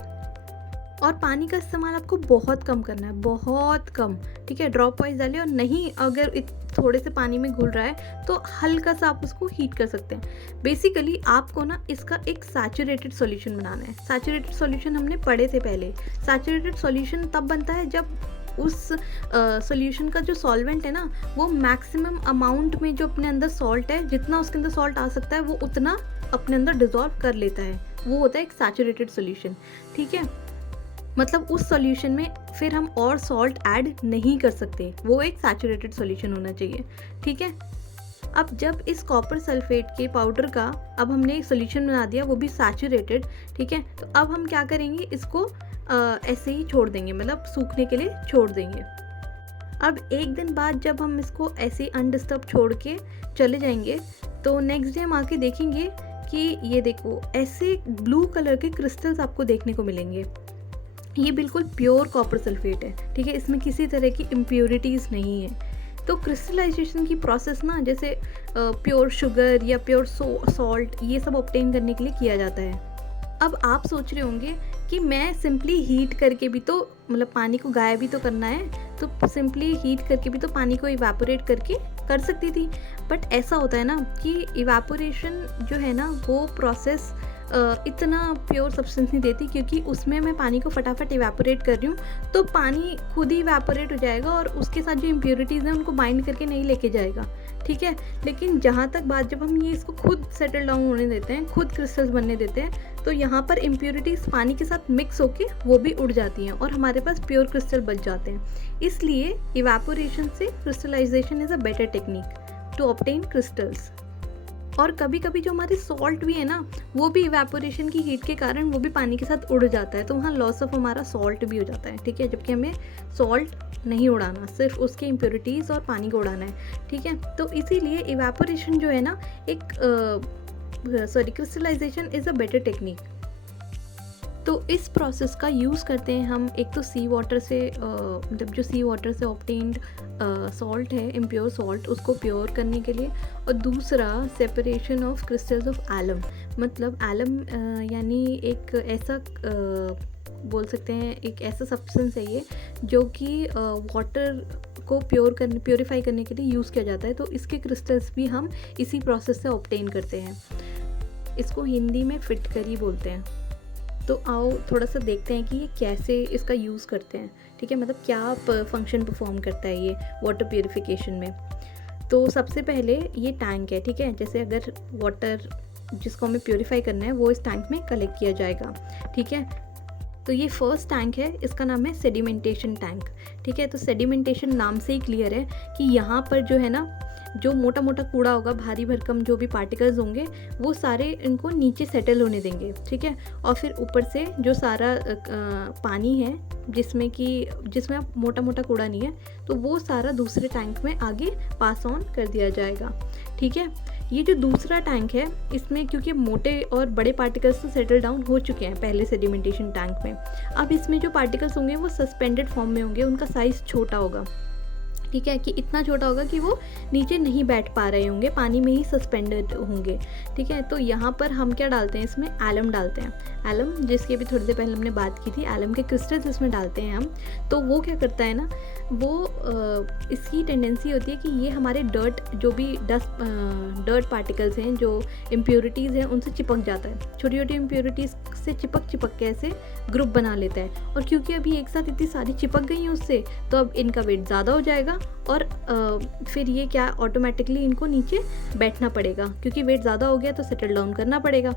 और पानी का इस्तेमाल आपको बहुत कम करना है, बहुत कम, ठीक है। ड्रॉप वाइज डालिए और नहीं अगर थोड़े से पानी में घुल रहा है तो हल्का सा आप उसको हीट कर सकते हैं। बेसिकली आपको ना इसका एक सैचुरेटेड सॉल्यूशन बनाना है। सैचुरेटेड सॉल्यूशन हमने पढ़े थे पहले। सैचुरेटेड सॉल्यूशन तब बनता है जब उस सॉल्यूशन का जो सॉल्वेंट है ना वो मैक्सिमम अमाउंट में जो अपने अंदर सॉल्ट है, जितना उसके अंदर सॉल्ट आ सकता है वो उतना अपने अंदर डिजॉल्व कर लेता है, वो होता है एक सैचुरेटेड सॉल्यूशन, ठीक है। मतलब उस सॉल्यूशन में फिर हम और सॉल्ट ऐड नहीं कर सकते, वो एक सैचुरेटेड सॉल्यूशन होना चाहिए, ठीक है। अब जब इस कॉपर सल्फेट के पाउडर का अब हमने एक सॉल्यूशन बना दिया, वो भी सैचुरेटेड, ठीक है। तो अब हम क्या करेंगे, इसको ऐसे ही छोड़ देंगे, मतलब सूखने के लिए छोड़ देंगे। अब एक दिन बाद जब हम इसको ऐसे अनडिस्टर्ब छोड़ के चले जाएंगे तो नेक्स्ट डे हम आके देखेंगे कि ये देखो ऐसे ब्लू कलर के क्रिस्टल्स आपको देखने को मिलेंगे। ये बिल्कुल प्योर कॉपर सल्फेट है, ठीक है, इसमें किसी तरह की इम्प्योरिटीज़ नहीं है। तो क्रिस्टलाइजेशन की प्रोसेस ना जैसे प्योर शुगर या प्योर सॉल्ट ये सब ऑब्टेन करने के लिए किया जाता है। अब आप सोच रहे होंगे कि मैं सिंपली हीट करके भी तो मतलब पानी को गायब भी तो करना है, तो सिंपली हीट करके भी तो पानी को इवेपोरेट करके कर सकती थी। बट ऐसा होता है ना कि इवेपोरेशन जो है ना वो प्रोसेस इतना प्योर सब्सटेंस नहीं देती, क्योंकि उसमें मैं पानी को फटाफट इवेपोरेट कर रही हूँ तो पानी खुद ही इवेपोरेट हो जाएगा और उसके साथ जो इम्प्योरिटीज़ हैं उनको बाइंड करके नहीं लेके जाएगा, ठीक है। लेकिन जहाँ तक बात, जब हम ये इसको खुद सेटल डाउन होने देते हैं, खुद क्रिस्टल्स बनने देते हैं, तो यहाँ पर इम्प्योरिटीज़ पानी के साथ मिक्स होके वो भी उड़ जाती हैं और हमारे पास प्योर क्रिस्टल बच जाते हैं। इसलिए इवेपोरेशन से crystallisation is a better technique to obtain crystals. और कभी कभी जो हमारे सॉल्ट भी है ना, वो भी इवेपोरेशन की हीट के कारण वो भी पानी के साथ उड़ जाता है, तो वहाँ लॉस ऑफ हमारा सॉल्ट भी हो जाता है, ठीक है। जबकि हमें सॉल्ट नहीं उड़ाना, सिर्फ उसके इम्प्योरिटीज़ और पानी को उड़ाना है, ठीक है। तो इसीलिए इवेपोरेशन जो है ना crystallisation is a better technique. तो इस प्रोसेस का यूज़ करते हैं हम एक तो सी वाटर से, मतलब जो सी वाटर से ऑब्टेन्ड सॉल्ट है, इम्प्योर सॉल्ट, उसको प्योर करने के लिए, और दूसरा separation of crystals of alum. मतलब एलम यानी एक ऐसा बोल सकते हैं एक ऐसा सब्सटेंस है ये जो कि वाटर को प्योरीफाई करने के लिए यूज़ किया जाता है। तो इसके क्रिस्टल्स भी हम इसी प्रोसेस से ऑब्टेन करते हैं। इसको हिंदी में फिटकरी बोलते हैं। तो आओ थोड़ा सा देखते हैं कि ये कैसे इसका यूज़ करते हैं, ठीक है। मतलब क्या फंक्शन परफॉर्म करता है ये वाटर प्योरिफिकेशन में। तो सबसे पहले ये टैंक है, ठीक है। जैसे अगर वाटर जिसको हमें प्योरीफाई करना है वो इस टैंक में कलेक्ट किया जाएगा, ठीक है। तो ये फर्स्ट टैंक है, इसका नाम है सेडिमेंटेशन टैंक, ठीक है। तो सेडिमेंटेशन नाम से ही क्लियर है कि यहाँ पर जो है ना, जो मोटा मोटा कूड़ा होगा, भारी भरकम जो भी पार्टिकल्स होंगे, वो सारे इनको नीचे सेटल होने देंगे, ठीक है। और फिर ऊपर से जो सारा पानी है जिसमें मोटा मोटा कूड़ा नहीं है, तो वो सारा दूसरे टैंक में आगे पास ऑन कर दिया जाएगा, ठीक है। ये जो दूसरा टैंक है, इसमें क्योंकि मोटे और बड़े पार्टिकल्स तो सेटल डाउन हो चुके हैं पहले सेडिमेंटेशन टैंक में, अब इसमें जो पार्टिकल्स होंगे वो सस्पेंडेड फॉर्म में होंगे, उनका साइज़ छोटा होगा, ठीक है। कि इतना छोटा होगा कि वो नीचे नहीं बैठ पा रहे होंगे, पानी में ही सस्पेंडेड होंगे, ठीक है। तो यहाँ पर हम क्या डालते हैं, इसमें एलम डालते हैं। एलम जिसकी अभी थोड़ी देर पहले हमने बात की थी, एलम के क्रिस्टल्स इसमें डालते हैं हम। तो वो क्या करता है ना, वो इसकी टेंडेंसी होती है कि ये हमारे जो भी डर्ट पार्टिकल्स हैं, जो इम्प्योरिटीज़ हैं, उनसे चिपक जाता है। छोटी छोटी इम्प्योरिटीज़ से चिपक के ऐसे ग्रुप बना लेता है। और क्योंकि अभी एक साथ इतनी सारी चिपक गई हैं उससे, तो अब इनका वेट ज़्यादा हो जाएगा और फिर ये क्या ऑटोमेटिकली इनको नीचे बैठना पड़ेगा, क्योंकि वेट ज़्यादा हो गया तो सेटल डाउन करना पड़ेगा।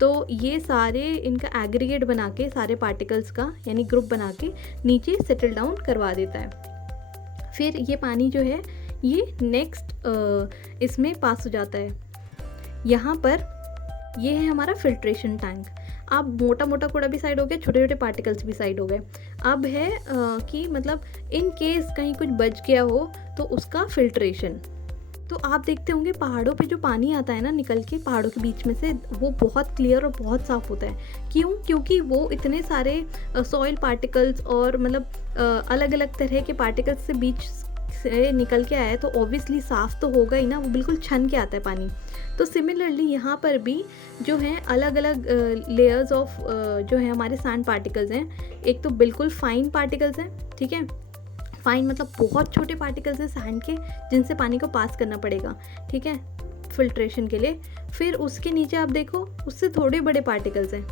तो ये सारे इनका एग्रीगेट बना के, सारे पार्टिकल्स का यानी ग्रुप बना के नीचे सेटल डाउन करवा देता है। फिर ये पानी जो है ये नेक्स्ट इसमें पास हो जाता है। यहाँ पर ये है हमारा फिल्ट्रेशन टैंक। अब मोटा मोटा कूड़ा भी साइड हो गया, छोटे छोटे पार्टिकल्स भी साइड हो गए। अब है कि मतलब इन केस कहीं कुछ बच गया हो तो उसका फिल्ट्रेशन। तो आप देखते होंगे पहाड़ों पे जो पानी आता है ना निकल के पहाड़ों के बीच में से, वो बहुत क्लियर और बहुत साफ़ होता है। क्यों? क्योंकि वो इतने सारे सॉइल पार्टिकल्स और मतलब अलग अलग तरह के पार्टिकल्स से बीच से निकल के आया है, तो ऑब्वियसली साफ़ तो होगा ही ना, वो बिल्कुल छन के आता है पानी। तो सिमिलरली यहाँ पर भी जो है अलग अलग लेयर्स ऑफ जो है हमारे सैंड पार्टिकल्स हैं। एक तो बिल्कुल फाइन पार्टिकल्स हैं, ठीक है। फाइन मतलब बहुत छोटे पार्टिकल्स हैं सैंड के, जिनसे पानी को पास करना पड़ेगा, ठीक है, फिल्ट्रेशन के लिए। फिर उसके नीचे आप देखो उससे थोड़े बड़े पार्टिकल्स हैं।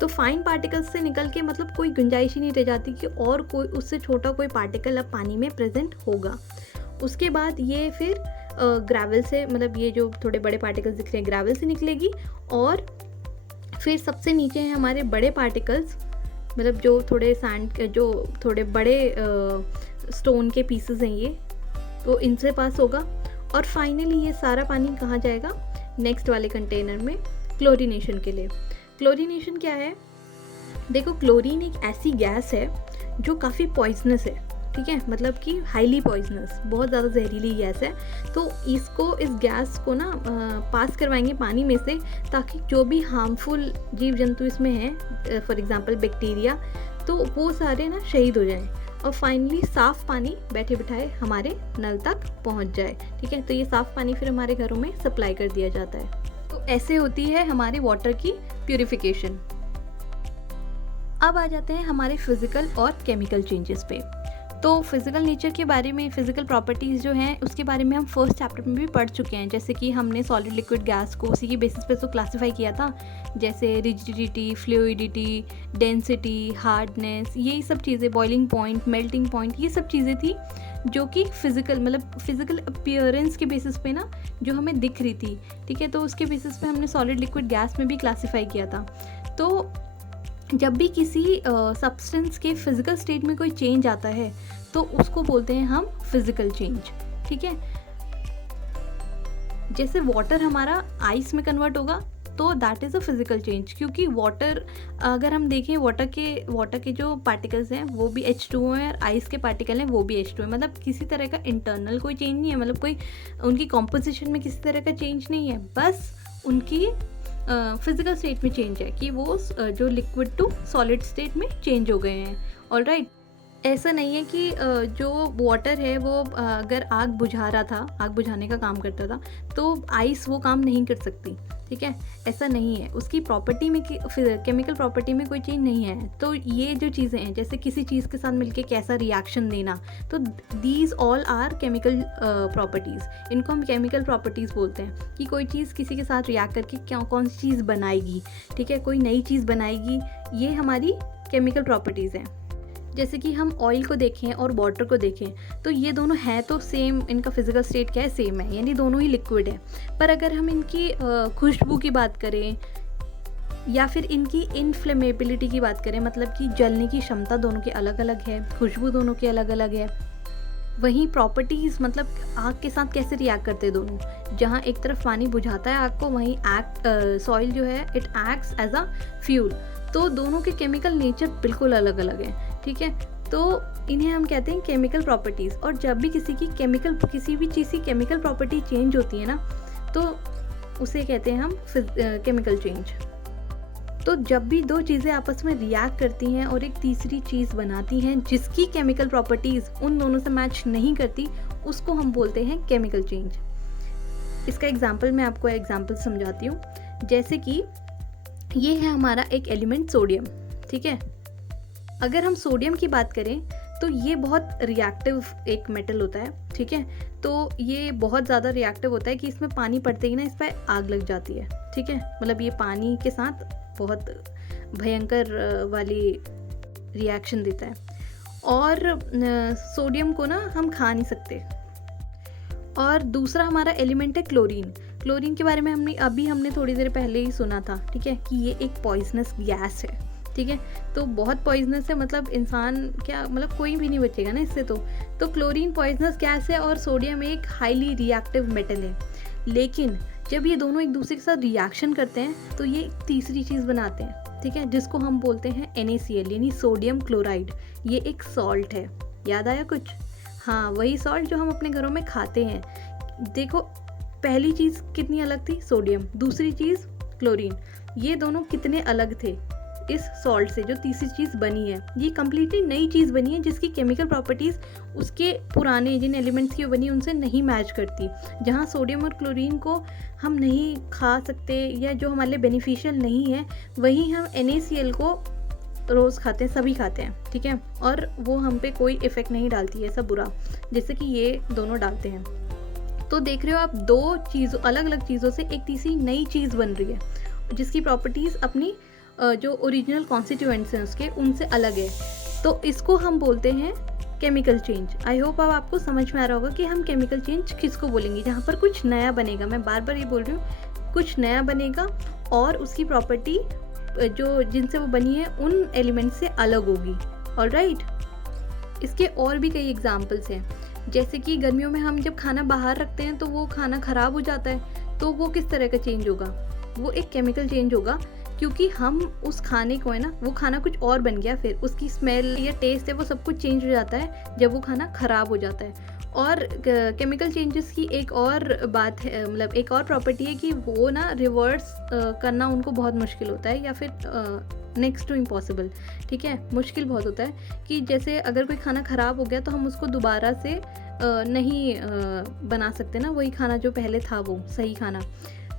तो फाइन पार्टिकल्स से निकल के मतलब कोई गुंजाइश ही नहीं रह जाती कि और कोई उससे छोटा कोई पार्टिकल अब पानी में प्रेजेंट होगा। उसके बाद ये फिर ग्रेवल से, मतलब ये जो थोड़े बड़े पार्टिकल्स दिख रहे हैं ग्रेवल से निकलेगी। और फिर सबसे नीचे हैं हमारे बड़े पार्टिकल्स, मतलब जो थोड़े सैंड, जो थोड़े बड़े स्टोन के पीसेस हैं ये, तो इनसे पास होगा। और फाइनली ये सारा पानी कहाँ जाएगा, नेक्स्ट वाले कंटेनर में क्लोरीनेशन के लिए। क्लोरीनेशन क्या है? देखो, क्लोरीन एक ऐसी गैस है जो काफ़ी पॉइजनस है, ठीक है, मतलब कि हाईली पॉइजनस, बहुत ज़्यादा जहरीली गैस है। तो इस गैस को ना पास करवाएंगे पानी में से, ताकि जो भी हार्मफुल जीव जंतु इसमें हैं, फॉर एग्जांपल बैक्टीरिया, तो वो सारे ना शहीद हो जाएं। और फाइनली साफ़ पानी बैठे बिठाए हमारे नल तक पहुंच जाए। ठीक है, तो ये साफ़ पानी फिर हमारे घरों में सप्लाई कर दिया जाता है। तो ऐसे होती है हमारे वाटर की प्यूरिफिकेशन। अब आ जाते हैं हमारे फिज़िकल और केमिकल चेंजेस पे। तो फिज़िकल नेचर के बारे में, फिज़िकल प्रॉपर्टीज़ जो हैं उसके बारे में हम फर्स्ट चैप्टर में भी पढ़ चुके हैं। जैसे कि हमने सॉलिड लिक्विड गैस को उसी के बेसिस पे तो क्लासीफाई किया था, जैसे रिजिडिटी, फ्लूइडिटी, डेंसिटी, हार्डनेस, यही सब चीज़ें, बॉइलिंग पॉइंट, मेल्टिंग पॉइंट, ये सब चीज़ें थी जो कि फिज़िकल मतलब फिज़िकल अपीयरेंस के बेसिस पे ना जो हमें दिख रही थी। ठीक है, तो उसके बेसिस पे हमने सॉलिड लिक्विड गैस में भी क्लासीफाई किया था। तो जब भी किसी सब्सटेंस के फिज़िकल स्टेट में कोई चेंज आता है तो उसको बोलते हैं हम फिज़िकल चेंज। ठीक है, जैसे वाटर हमारा आइस में कन्वर्ट होगा तो that is a physical change, क्योंकि वाटर अगर हम देखें वाटर के जो पार्टिकल्स हैं वो भी H2O है और आइस के पार्टिकल हैं वो भी H2O है। मतलब किसी तरह का इंटरनल कोई चेंज नहीं है, मतलब कोई उनकी कॉम्पोजिशन में किसी तरह का चेंज नहीं है, बस उनकी फिज़िकल स्टेट में चेंज है कि वो जो लिक्विड टू सॉलिड स्टेट में चेंज हो गए हैं। ऑलराइट, ऐसा नहीं है कि जो वाटर है वो अगर आग बुझा रहा था, आग बुझाने का काम करता था, तो आइस वो काम नहीं कर सकती। ठीक है, ऐसा नहीं है, उसकी प्रॉपर्टी में केमिकल प्रॉपर्टी में कोई चेंज नहीं है। तो ये जो चीज़ें हैं, जैसे किसी चीज़ के साथ मिलके कैसा रिएक्शन देना, तो these all are chemical properties. इनको हम केमिकल प्रॉपर्टीज़ बोलते हैं कि कोई चीज़ किसी के साथ रिएक्ट करके क्या कौन सी चीज़ बनाएगी। ठीक है, कोई नई चीज़ बनाएगी, ये हमारी केमिकल प्रॉपर्टीज़ हैं। जैसे कि हम ऑयल को देखें और वाटर को देखें तो ये दोनों हैं तो सेम, इनका फिज़िकल स्टेट क्या है, सेम है, यानी दोनों ही लिक्विड है। पर अगर हम इनकी खुशबू की बात करें या फिर इनकी इनफ्लेमेबिलिटी की बात करें, मतलब कि जलने की क्षमता दोनों की अलग अलग है, खुशबू दोनों की अलग अलग है। वहीं प्रॉपर्टीज़, मतलब आग के साथ कैसे रिएक्ट करते हैं दोनों, जहाँ एक तरफ पानी बुझाता है आग को, वहीं सॉइल जो है it acts as a fuel. तो दोनों के केमिकल नेचर बिल्कुल अलग अलग है। ठीक है, तो इन्हें हम कहते हैं केमिकल प्रॉपर्टीज़। और जब भी किसी भी चीज़ की केमिकल प्रॉपर्टी चेंज होती है ना, तो उसे कहते हैं हम केमिकल चेंज। तो जब भी दो चीज़ें आपस में रिएक्ट करती हैं और एक तीसरी चीज़ बनाती हैं जिसकी केमिकल प्रॉपर्टीज़ उन दोनों से मैच नहीं करती, उसको हम बोलते हैं केमिकल चेंज। इसका एग्जाम्पल मैं आपको एग्जाम्पल समझाती हूँ। जैसे कि ये है हमारा एक एलिमेंट सोडियम। ठीक है, अगर हम सोडियम की बात करें तो ये बहुत रिएक्टिव एक मेटल होता है। ठीक है, तो ये बहुत ज़्यादा रिएक्टिव होता है कि इसमें पानी पड़ते ही ना इस पर आग लग जाती है। ठीक है, मतलब ये पानी के साथ बहुत भयंकर वाली रिएक्शन देता है। और सोडियम को ना हम खा नहीं सकते। और दूसरा हमारा एलिमेंट है क्लोरीन। क्लोरीन के बारे में हमने थोड़ी देर पहले ही सुना था। ठीक है, कि ये एक पॉइजनस गैस है। ठीक है, तो बहुत पॉइजनस है, मतलब इंसान क्या, मतलब कोई भी नहीं बचेगा ना इससे। तो क्लोरीन पॉइजनस गैस है और सोडियम एक हाईली रिएक्टिव मेटल है। लेकिन जब ये दोनों एक दूसरे के साथ रिएक्शन करते हैं तो ये एक तीसरी चीज़ बनाते हैं। ठीक है, जिसको हम बोलते हैं NaCl यानी सोडियम क्लोराइड। ये एक सॉल्ट है। याद आया कुछ? हाँ, वही सॉल्ट जो हम अपने घरों में खाते हैं। देखो, पहली चीज़ कितनी अलग थी, सोडियम, दूसरी चीज़ क्लोरीन। ये दोनों कितने अलग थे इस सॉल्ट से जो तीसरी चीज़ बनी है। ये कम्प्लीटली नई चीज़ बनी है जिसकी केमिकल प्रॉपर्टीज़ उसके पुराने जिन एलिमेंट्स की बनी उनसे नहीं मैच करती। जहाँ सोडियम और क्लोरीन को हम नहीं खा सकते या जो हमारे लिए बेनिफिशियल नहीं है, वहीं हम NaCl को रोज़ खाते हैं, सभी खाते हैं। ठीक है, और वो हम पे कोई इफ़ेक्ट नहीं डालती है ऐसा बुरा, जैसे कि ये दोनों डालते हैं। तो देख रहे हो आप, दो चीज़ों, अलग अलग चीज़ों से एक तीसरी नई चीज़ बन रही है जिसकी प्रॉपर्टीज़ अपनी जो ओरिजिनल कॉन्स्टिट्यूएंट्स हैं उसके उनसे अलग है। तो इसको हम बोलते हैं केमिकल चेंज। आई होप अब आपको समझ में आ रहा होगा कि हम केमिकल चेंज किसको बोलेंगे, जहाँ पर कुछ नया बनेगा। मैं बार बार ये बोल रही हूँ, कुछ नया बनेगा और उसकी प्रॉपर्टी जो जिनसे वो बनी है उन एलिमेंट से अलग होगी। ऑलराइट, इसके और भी कई एग्जाम्पल्स हैं। जैसे कि गर्मियों में हम जब खाना बाहर रखते हैं तो वो खाना ख़राब हो जाता है, तो वो किस तरह का चेंज होगा, वो एक केमिकल चेंज होगा। क्योंकि हम उस खाने को है ना, वो खाना कुछ और बन गया, फिर उसकी स्मेल या टेस्ट है वो सब कुछ चेंज हो जाता है जब वो खाना ख़राब हो जाता है। और केमिकल चेंजेस की एक और बात है, मतलब एक और प्रॉपर्टी है कि वो ना रिवर्स करना उनको बहुत मुश्किल होता है, या फिर नेक्स्ट टू इम्पॉसिबल। ठीक है, मुश्किल बहुत होता है कि जैसे अगर कोई खाना ख़राब हो गया तो हम उसको दोबारा से नहीं बना सकते ना, वही खाना जो पहले था वो सही खाना।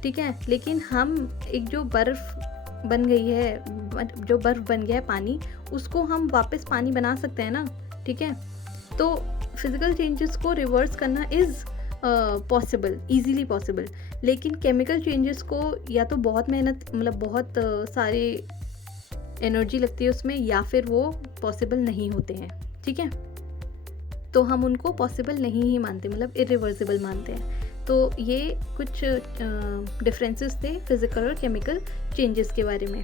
ठीक है, लेकिन हम एक जो बर्फ़ बन गई है, जो बर्फ़ बन गया है पानी, उसको हम वापस पानी बना सकते हैं ना। ठीक है, तो फिज़िकल चेंजेस को रिवर्स करना इज़ पॉसिबल, ईजीली पॉसिबल। लेकिन केमिकल चेंजेस को या तो बहुत मेहनत, मतलब बहुत सारे एनर्जी लगती है उसमें, या फिर वो पॉसिबल नहीं होते हैं। ठीक है, तो हम उनको पॉसिबल नहीं ही मानते, मतलब इरिवर्सिबल मानते हैं। तो ये कुछ डिफरेंसेस थे फिज़िकल और केमिकल चेंजेस के बारे में।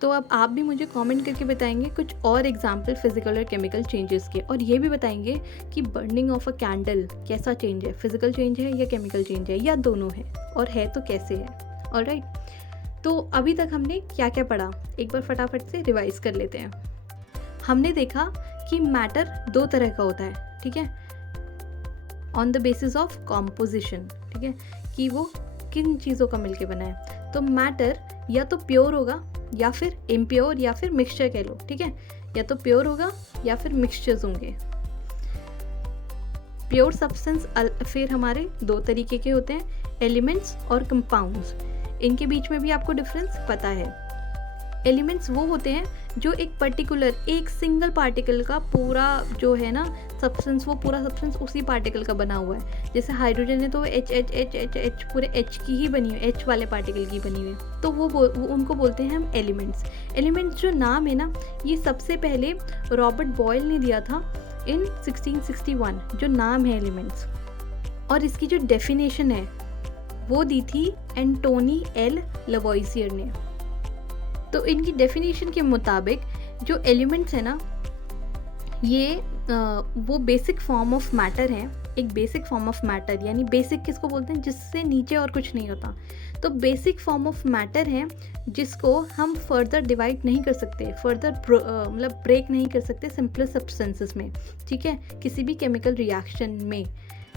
तो अब आप भी मुझे कमेंट करके बताएंगे कुछ और एग्जाम्पल फिज़िकल और केमिकल चेंजेस के, और ये भी बताएंगे कि बर्निंग ऑफ अ कैंडल कैसा चेंज है, फिज़िकल चेंज है या केमिकल चेंज है, या दोनों है, और है तो कैसे है। ऑलराइट, तो अभी तक हमने क्या क्या पढ़ा, एक बार फटाफट से रिवाइज कर लेते हैं। हमने देखा कि मैटर दो तरह का होता है। ठीक है, on the basis of composition. ठीक है, कि वो किन चीज़ों का मिलके बना है। तो मैटर या तो प्योर होगा, या फिर इम्प्योर, या फिर मिक्सचर कह लो। ठीक है, या तो प्योर होगा या फिर मिक्सचर्स होंगे। प्योर सब्सटेंस फिर हमारे दो तरीके के होते हैं, एलिमेंट्स और कंपाउंड्स। इनके बीच में भी आपको डिफरेंस पता है। एलिमेंट्स वो होते हैं जो एक पर्टिकुलर, एक सिंगल पार्टिकल का पूरा जो है ना सब्सटेंस, वो पूरा सब्सटेंस उसी पार्टिकल का बना हुआ है। जैसे हाइड्रोजन है तो H H H H H पूरे एच की ही बनी हुई है, एच वाले पार्टिकल की बनी हुई है, तो वो उनको बोलते हैं हम एलिमेंट्स। एलिमेंट्स जो नाम है ना, ये सबसे पहले रॉबर्ट बॉयल ने दिया था इन 1661, जो नाम है एलिमेंट्स। और इसकी जो डेफिनेशन है वो दी थी एंटोनी एल लवॉइसियर ने। तो इनकी डेफिनेशन के मुताबिक जो एलिमेंट्स है ना, ये वो बेसिक फॉर्म ऑफ मैटर है। एक बेसिक फॉर्म ऑफ मैटर, यानी बेसिक किसको बोलते हैं, जिससे नीचे और कुछ नहीं होता। तो बेसिक फॉर्म ऑफ मैटर है जिसको हम फर्दर डिवाइड नहीं कर सकते, फर्दर मतलब ब्रेक नहीं कर सकते सिंपल सब्सटेंसेस में। ठीक है, किसी भी केमिकल रिएक्शन में।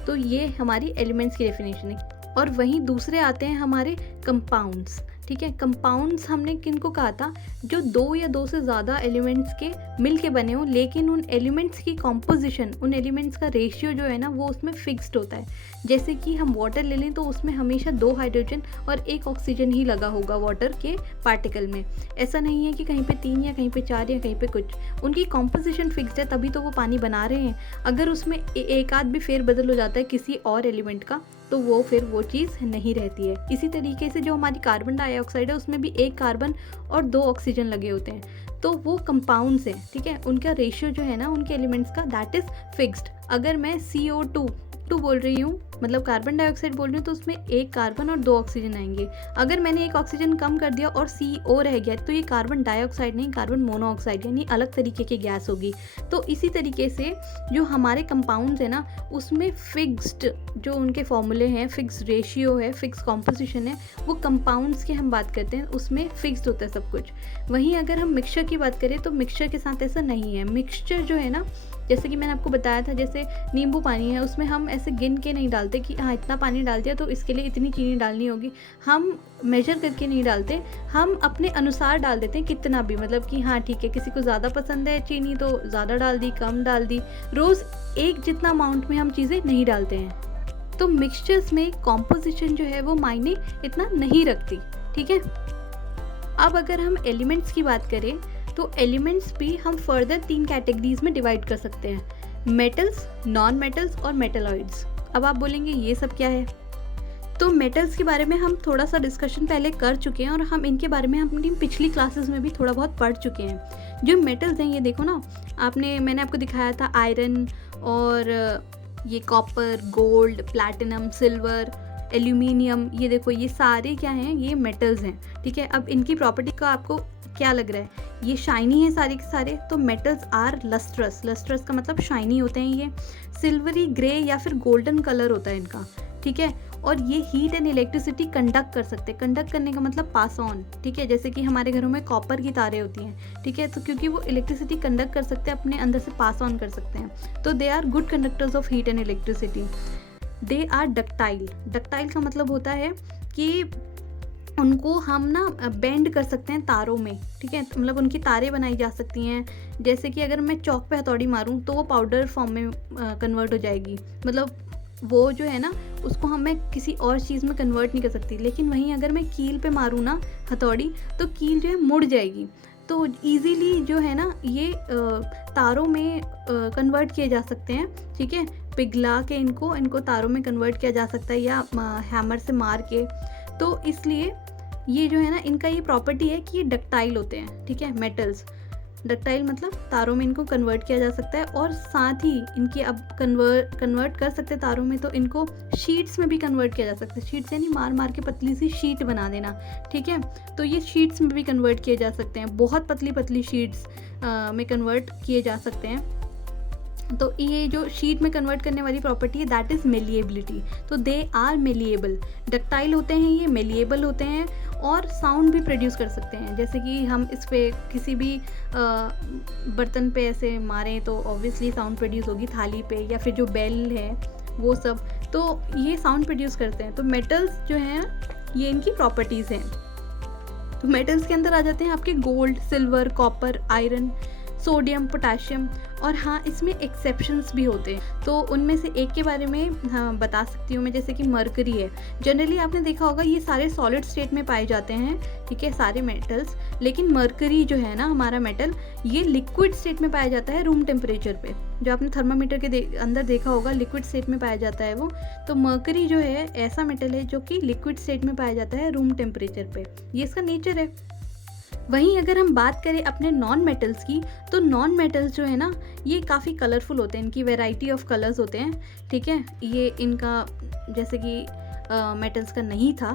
तो ये हमारी एलिमेंट्स की डेफिनेशन है। और वहीं दूसरे आते हैं हमारे कंपाउंड्स। ठीक है, कंपाउंड्स हमने किनको कहा था, जो दो या दो से ज़्यादा एलिमेंट्स के मिल के बने हों, लेकिन उन एलिमेंट्स की कॉम्पोजिशन, उन एलिमेंट्स का रेशियो जो है ना, वो उसमें फिक्स्ड होता है। जैसे कि हम वाटर ले लें तो उसमें हमेशा 2 हाइड्रोजन और 1 ऑक्सीजन ही लगा होगा वाटर के पार्टिकल में। ऐसा नहीं है कि कहीं पे 3 या कहीं पे 4 या कहीं पे कुछ। उनकी कॉम्पोजिशन फिक्स्ड है, तभी तो वो पानी बना रहे हैं। अगर उसमें एक आध भी फेरबदल हो जाता है किसी और एलिमेंट का, तो वो फिर वो चीज़ नहीं रहती है। इसी तरीके से जो हमारी कार्बन डाइऑक्साइड है, उसमें भी 1 कार्बन और 2 ऑक्सीजन लगे होते हैं, तो वो कंपाउंड्स हैं। ठीक है, उनका रेशियो जो है ना उनके एलिमेंट्स का, दैट इज़ फिक्स्ड। अगर मैं CO2 बोल रही हूँ, मतलब कार्बन डाइऑक्साइड बोल रही हूँ, तो उसमें 1 कार्बन और 2 ऑक्सीजन आएंगे। अगर मैंने 1 ऑक्सीजन कम कर दिया और CO रह गया, तो ये कार्बन डाइऑक्साइड नहीं, कार्बन मोनोऑक्साइड यानी अलग तरीके की गैस होगी। तो इसी तरीके से जो हमारे कंपाउंड्स है ना, उसमें फिक्स्ड जो उनके फॉर्मूले हैं, फिक्स रेशियो है, फिक्स कॉम्पोजिशन है, वो कंपाउंड्स की हम बात करते हैं, उसमें फिक्स्ड होता है सब कुछ। वहीं अगर हम मिक्सचर की बात करें तो मिक्सचर के साथ ऐसा नहीं है। मिक्सचर जो है ना, जैसे कि मैंने आपको बताया था, जैसे नींबू पानी है, उसमें हम ऐसे गिन के नहीं डालते कि हाँ इतना पानी डाल दिया तो इसके लिए इतनी चीनी डालनी होगी। हम मेजर करके नहीं डालते, हम अपने अनुसार डाल देते हैं कितना भी, मतलब कि हाँ ठीक है, किसी को ज़्यादा पसंद है चीनी तो ज़्यादा डाल दी, कम डाल दी। रोज़ एक जितना अमाउंट में हम चीज़ें नहीं डालते हैं। तो मिक्सचर्स में कॉम्पोजिशन जो है वो मायने इतना नहीं रखती। ठीक है, अब अगर हम एलिमेंट्स की बात करें तो एलिमेंट्स भी हम फर्दर 3 कैटेगरीज में डिवाइड कर सकते हैं, मेटल्स, नॉन मेटल्स और मेटलॉइड्स। अब आप बोलेंगे ये सब क्या है, तो मेटल्स के बारे में हम थोड़ा सा डिस्कशन पहले कर चुके हैं, और हम इनके बारे में अपनी पिछली क्लासेस में भी थोड़ा बहुत पढ़ चुके हैं। जो मेटल्स हैं, ये देखो ना, मैंने आपको दिखाया था आयरन, और ये copper, gold, platinum, silver, aluminium, ये देखो ये सारे क्या हैं, ये मेटल्स हैं। ठीक है, अब इनकी प्रॉपर्टी का आपको क्या लग रहा है, ये शाइनी है सारे के सारे। तो मेटल्स आर लस्ट्रस, लस्ट्रस का मतलब शाइनी होते हैं, ये सिल्वरी ग्रे या फिर गोल्डन कलर होता है इनका। ठीक है, और ये हीट एंड इलेक्ट्रिसिटी कंडक्ट कर सकते हैं। कंडक्ट करने का मतलब पास ऑन, ठीक है, जैसे कि हमारे घरों में कॉपर की तारें होती हैं, ठीक है, तो क्योंकि वो इलेक्ट्रिसिटी कंडक्ट कर सकते हैं, अपने अंदर से पास ऑन कर सकते हैं, तो they are good conductors of heat and electricity. They are ductile. Ductile का मतलब होता है कि उनको हम ना बेंड कर सकते हैं तारों में, ठीक है, मतलब उनकी तारें बनाई जा सकती हैं। जैसे कि अगर मैं चौक पे हथौड़ी मारूं तो वो पाउडर फॉर्म में कन्वर्ट हो जाएगी, मतलब वो जो है ना उसको हम मैं किसी और चीज़ में कन्वर्ट नहीं कर सकती। लेकिन वहीं अगर मैं कील पे मारूं ना हथौड़ी, तो कील जो है मुड़ जाएगी। तो इजीली जो है ना ये तारों में कन्वर्ट किए जा सकते हैं, ठीक है, पिघला के इनको तारों में कन्वर्ट किया जा सकता है या हैमर से मार के। तो इसलिए ये जो है ना इनका ये प्रॉपर्टी है कि ये डक्टाइल होते हैं, ठीक है, मेटल्स। डक्टाइल मतलब तारों में इनको कन्वर्ट किया जा सकता है, और साथ ही इनकी अब कन्वर्ट कर सकते हैं तारों में, तो इनको शीट्स में भी कन्वर्ट किया जा सकता है। शीट्स यानी मार मार के पतली सी शीट बना देना, ठीक है, तो ये शीट्स में भी कन्वर्ट किए जा सकते हैं, बहुत पतली पतली शीट्स में कन्वर्ट किए जा सकते हैं। तो ये जो शीट में कन्वर्ट करने वाली प्रॉपर्टी है दैट इज़ मेलिएबिलिटी। तो दे आर मेलिएबल। डक्टाइल होते हैं ये, मेलिएबल होते हैं, और साउंड भी प्रोड्यूस कर सकते हैं। जैसे कि हम इस पे किसी भी बर्तन पे ऐसे मारें तो ऑब्वियसली साउंड प्रोड्यूस होगी, थाली पे, या फिर जो बेल है वो सब, तो ये साउंड प्रोड्यूस करते हैं। तो मेटल्स जो हैं ये इनकी प्रॉपर्टीज़ हैं। तो मेटल्स के अंदर आ जाते हैं आपके gold, silver, copper, iron, sodium, potassium, और हाँ इसमें एक्सेप्शंस भी होते हैं। तो उनमें से एक के बारे में हाँ बता सकती हूँ मैं, जैसे कि मरकरी है। जनरली आपने देखा होगा ये सारे सॉलिड स्टेट में पाए जाते हैं, ठीक है, सारे मेटल्स। लेकिन मरकरी जो है ना हमारा मेटल, ये लिक्विड स्टेट में पाया जाता है रूम टेम्परेचर पे। जो आपने थर्मामीटर के अंदर देखा होगा लिक्विड स्टेट में पाया जाता है वो। तो मरकरी जो है ऐसा मेटल है जो कि लिक्विड स्टेट में पाया जाता है रूम टेम्परेचर पे, ये इसका नेचर है। वहीं अगर हम बात करें अपने नॉन मेटल्स की, तो नॉन मेटल्स जो है ना ये काफ़ी कलरफुल होते हैं, इनकी वैरायटी ऑफ कलर्स होते हैं, ठीक है। ये इनका जैसे कि मेटल्स का नहीं था,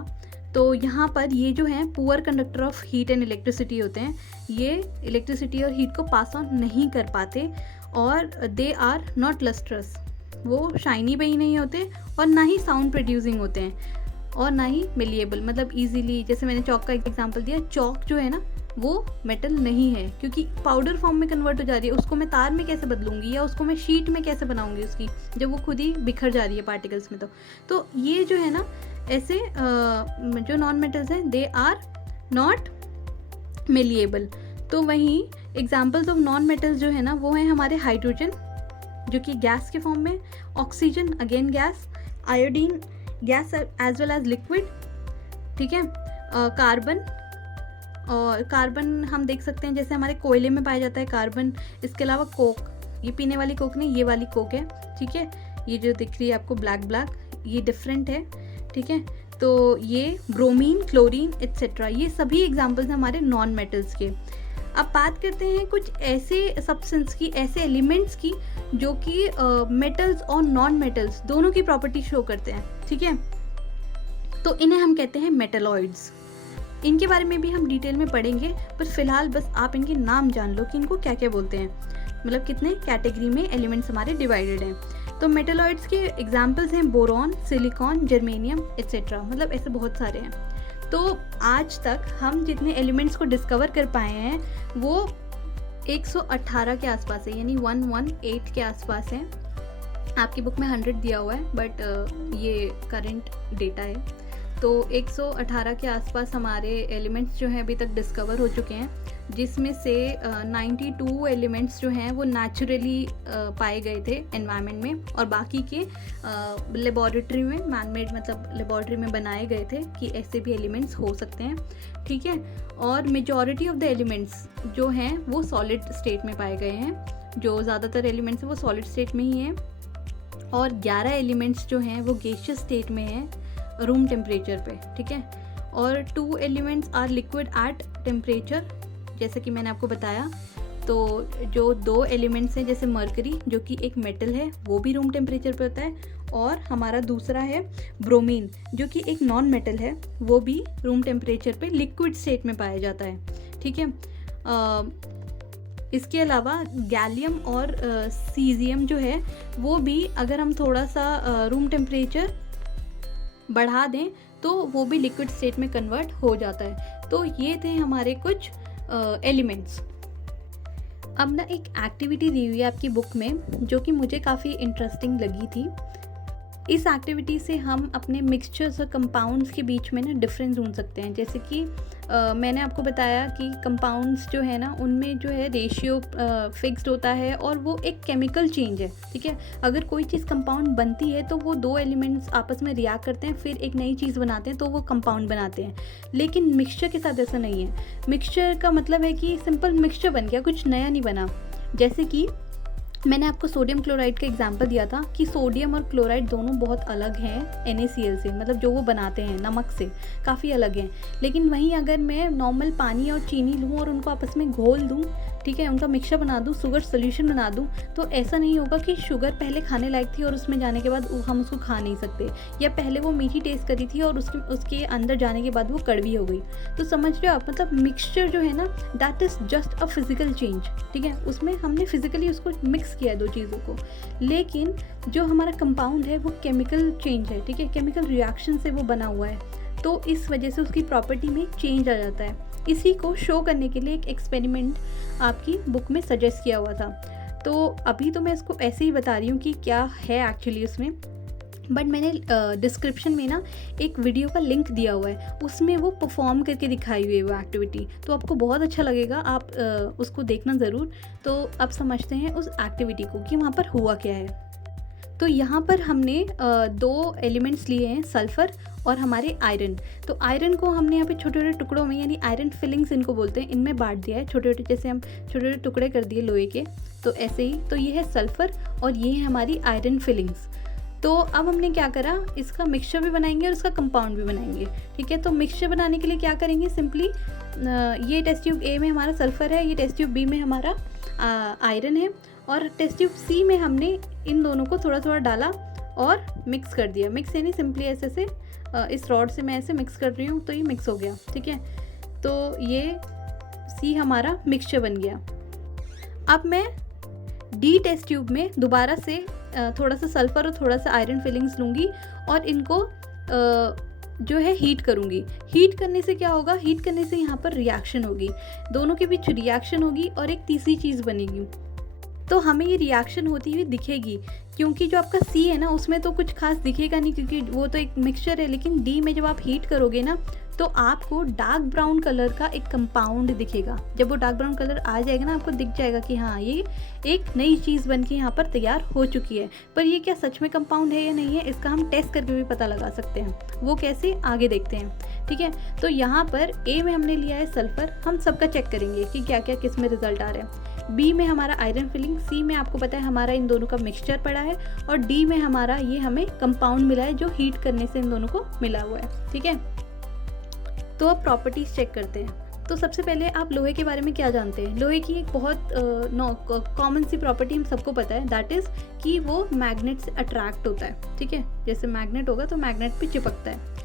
तो यहाँ पर ये जो हैं poor conductor of heat and electricity होते हैं। ये इलेक्ट्रिसिटी और हीट को पास ऑन नहीं कर पाते, और दे आर नॉट लस्ट्रस। वो शाइनी भी नहीं होते, और ना ही साउंड प्रोड्यूसिंग होते हैं, और ना ही मेलिएबल, मतलब इजीली, जैसे मैंने चौक का एग्जांपल दिया, चौक जो है ना वो मेटल नहीं है, क्योंकि पाउडर फॉर्म में कन्वर्ट हो जा रही है। उसको मैं तार में कैसे बदलूंगी, या उसको मैं शीट में कैसे बनाऊंगी उसकी, जब वो खुद ही बिखर जा रही है पार्टिकल्स में। तो ये जो है ना ऐसे जो नॉन मेटल्स हैं दे आर नॉट मेलिएबल। तो वहीं एग्जाम्पल्स ऑफ नॉन मेटल्स जो है ना वो हैं हमारे हाइड्रोजन, जो कि गैस के फॉर्म में, oxygen again gas, iodine gas as well as liquid, ठीक है, कार्बन, और कार्बन हम देख सकते हैं जैसे हमारे कोयले में पाया जाता है कार्बन। इसके अलावा कोक, ये पीने वाली कोक नहीं, ये वाली कोक है, ठीक है, ये जो दिख रही है आपको ब्लैक ब्लैक, ये डिफरेंट है, ठीक है। तो ये ब्रोमीन, क्लोरीन एट्सेट्रा, ये सभी एग्जाम्पल्स हैं हमारे नॉन मेटल्स के। अब बात करते हैं कुछ ऐसे सब्सटेंस की, ऐसे एलिमेंट्स की जो कि मेटल्स और नॉन मेटल्स दोनों की प्रॉपर्टी शो करते हैं, ठीक है। तो इन्हें हम कहते हैं मेटलॉइड्स। इनके बारे में भी हम डिटेल में पढ़ेंगे, पर फिलहाल बस आप इनके नाम जान लो कि इनको क्या क्या बोलते हैं, मतलब कितने कैटेगरी में एलिमेंट्स हमारे डिवाइडेड हैं। तो मेटलॉइड्स के एग्जाम्पल्स हैं बोरॉन, सिलिकॉन, जर्मेनियम एट्सेट्रा, मतलब ऐसे बहुत सारे हैं। तो आज तक हम जितने एलिमेंट्स को डिस्कवर कर पाए हैं वो 118 के आसपास है, यानी 118 के आसपास है। आपकी बुक में 100 दिया हुआ है, बट ये करंट डेटा है। तो 118 के आसपास हमारे एलिमेंट्स जो हैं अभी तक डिस्कवर हो चुके हैं, जिसमें से 92 एलिमेंट्स जो हैं वो नेचुरली पाए गए थे एनवायरनमेंट में, और बाकी के लेबॉरेटरी में, मैनमेड मतलब लेबॉरेटरी में बनाए गए थे कि ऐसे भी एलिमेंट्स हो सकते हैं, ठीक है। और मेजॉरिटी ऑफ द एलिमेंट्स जो हैं वो सॉलिड स्टेट में पाए गए हैं, जो ज़्यादातर एलिमेंट्स हैं वो सॉलिड स्टेट में ही हैं, और 11 एलिमेंट्स जो हैं वो गैसियस स्टेट में हैं रूम टेम्परेचर पे, ठीक है। और 2 elements are liquid at temperature, जैसे कि मैंने आपको बताया। तो जो 2 एलिमेंट्स हैं जैसे मरकरी जो कि एक मेटल है, वो भी रूम टेम्परेचर पे होता है, और हमारा दूसरा है ब्रोमीन जो कि एक नॉन मेटल है, वो भी रूम टेम्परेचर पे लिक्विड स्टेट में पाया जाता है, ठीक है। इसके अलावा गैलियम और सीजियम जो है वो भी, अगर हम थोड़ा सा रूम टेम्परेचर बढ़ा दें तो वो भी लिक्विड स्टेट में कन्वर्ट हो जाता है। तो ये थे हमारे कुछ एलिमेंट्स। अब ना एक एक्टिविटी दी हुई है आपकी बुक में जो कि मुझे काफ़ी इंटरेस्टिंग लगी थी। इस एक्टिविटी से हम अपने मिक्सचर्स और कंपाउंड्स के बीच में ना डिफरेंस ढूंढ सकते हैं। जैसे कि मैंने आपको बताया कि कंपाउंड्स जो है ना उनमें जो है रेशियो फिक्स्ड होता है और वो एक केमिकल चेंज है, ठीक है। अगर कोई चीज़ कंपाउंड बनती है तो वो दो एलिमेंट्स आपस में रिएक्ट करते हैं, फिर एक नई चीज़ बनाते हैं तो वो कंपाउंड बनाते हैं। लेकिन मिक्सचर के साथ ऐसा नहीं है। मिक्सचर का मतलब है कि सिंपल मिक्सचर बन गया, कुछ नया नहीं बना। जैसे कि मैंने आपको सोडियम क्लोराइड का एग्जांपल दिया था कि सोडियम और क्लोराइड दोनों बहुत अलग हैं NaCl से, मतलब जो वो बनाते हैं नमक से काफ़ी अलग हैं। लेकिन वहीं अगर मैं नॉर्मल पानी और चीनी लूँ और उनको आपस में घोल दूँ, ठीक है, उनका मिक्सचर बना दूँ, शुगर सोल्यूशन बना दूँ, तो ऐसा नहीं होगा कि शुगर पहले खाने लायक थी और उसमें जाने के बाद हम उसको खा नहीं सकते, या पहले वो मीठी टेस्ट करी थी और उसके अंदर जाने के बाद वो कड़वी हो गई। तो समझ रहे हो आप, मतलब मिक्सचर जो है ना that is just a physical change, ठीक है। उसमें हमने फिजिकली उसको मिक्स किया है दो चीज़ों को। लेकिन जो हमारा कंपाउंड है वो केमिकल चेंज है, ठीक है, केमिकल रिएक्शन से वो बना हुआ है। तो इस वजह से उसकी प्रॉपर्टी में चेंज आ जाता है। इसी को शो करने के लिए एक एक्सपेरिमेंट आपकी बुक में सजेस्ट किया हुआ था। तो अभी तो मैं इसको ऐसे ही बता रही हूँ कि क्या है एक्चुअली उसमें, बट मैंने डिस्क्रिप्शन में ना एक वीडियो का लिंक दिया हुआ है, उसमें वो परफॉर्म करके दिखाई हुई है वो एक्टिविटी। तो आपको बहुत अच्छा लगेगा, आप उसको देखना ज़रूर। तो अब समझते हैं उस एक्टिविटी को कि वहाँ पर हुआ क्या है। तो यहाँ पर हमने दो एलिमेंट्स लिए हैं, सल्फ़र और हमारे आयरन। तो आयरन को हमने यहाँ पे छोटे छोटे टुकड़ों में, यानी आयरन फिलिंग्स इनको बोलते हैं, इनमें बांट दिया है छोटे छोटे, जैसे हम छोटे छोटे टुकड़े कर दिए लोहे के, तो ऐसे ही। तो ये है सल्फ़र और ये है हमारी आयरन फिलिंग्स। तो अब हमने क्या करा, इसका मिक्सचर भी बनाएंगे और इसका कंपाउंड भी बनाएंगे, ठीक है। तो मिक्सचर बनाने के लिए क्या करेंगे, सिंपली ये टेस्ट ट्यूब A में हमारा सल्फ़र है, ये टेस्ट ट्यूब B में हमारा आयरन है, और टेस्ट ट्यूब C में हमने इन दोनों को थोड़ा थोड़ा डाला और मिक्स कर दिया। मिक्स यानी सिंपली ऐसे से इस रॉड से मैं ऐसे मिक्स कर रही हूँ तो ये मिक्स हो गया, ठीक है। तो ये C हमारा मिक्सचर बन गया। अब मैं D टेस्ट ट्यूब में दोबारा से थोड़ा सा सल्फ़र और थोड़ा सा आयरन फिलिंग्स लूँगी और इनको जो है हीट करूँगी। हीट करने से क्या होगा, हीट करने से यहाँ पर रिएक्शन होगी, दोनों के बीच रिएक्शन होगी और एक तीसरी चीज़ बनेगी। तो हमें ये रिएक्शन होती हुई दिखेगी, क्योंकि जो आपका C है ना उसमें तो कुछ खास दिखेगा नहीं, क्योंकि वो तो एक मिक्सचर है। लेकिन D में जब आप हीट करोगे ना तो आपको डार्क ब्राउन कलर का एक कंपाउंड दिखेगा। जब वो डार्क ब्राउन कलर आ जाएगा ना, आपको दिख जाएगा कि हाँ ये एक नई चीज़ बन के यहाँ पर तैयार हो चुकी है। पर ये क्या सच में कंपाउंड है या नहीं है, इसका हम टेस्ट करके भी पता लगा सकते हैं। वो कैसे, आगे देखते हैं, ठीक है। तो यहाँ पर A में हमने लिया है सल्फ़र, हम सबका चेक करेंगे कि क्या क्या किस में रिजल्ट आ रहे हैं। B में हमारा आयरन फिलिंग, C में आपको पता है हमारा इन दोनों का मिक्सचर पड़ा है, और D में हमारा ये हमें कंपाउंड मिला है जो हीट करने से इन दोनों को मिला हुआ है, ठीक है। तो अब प्रॉपर्टीज़ चेक करते हैं। तो सबसे पहले आप लोहे के बारे में क्या जानते हैं। लोहे की एक बहुत कॉमन सी प्रॉपर्टी हम सबको पता है, दैट इज़ कि वो मैग्नेट से अट्रैक्ट होता है, ठीक है। जैसे मैग्नेट होगा तो मैग्नेट पे चिपकता है,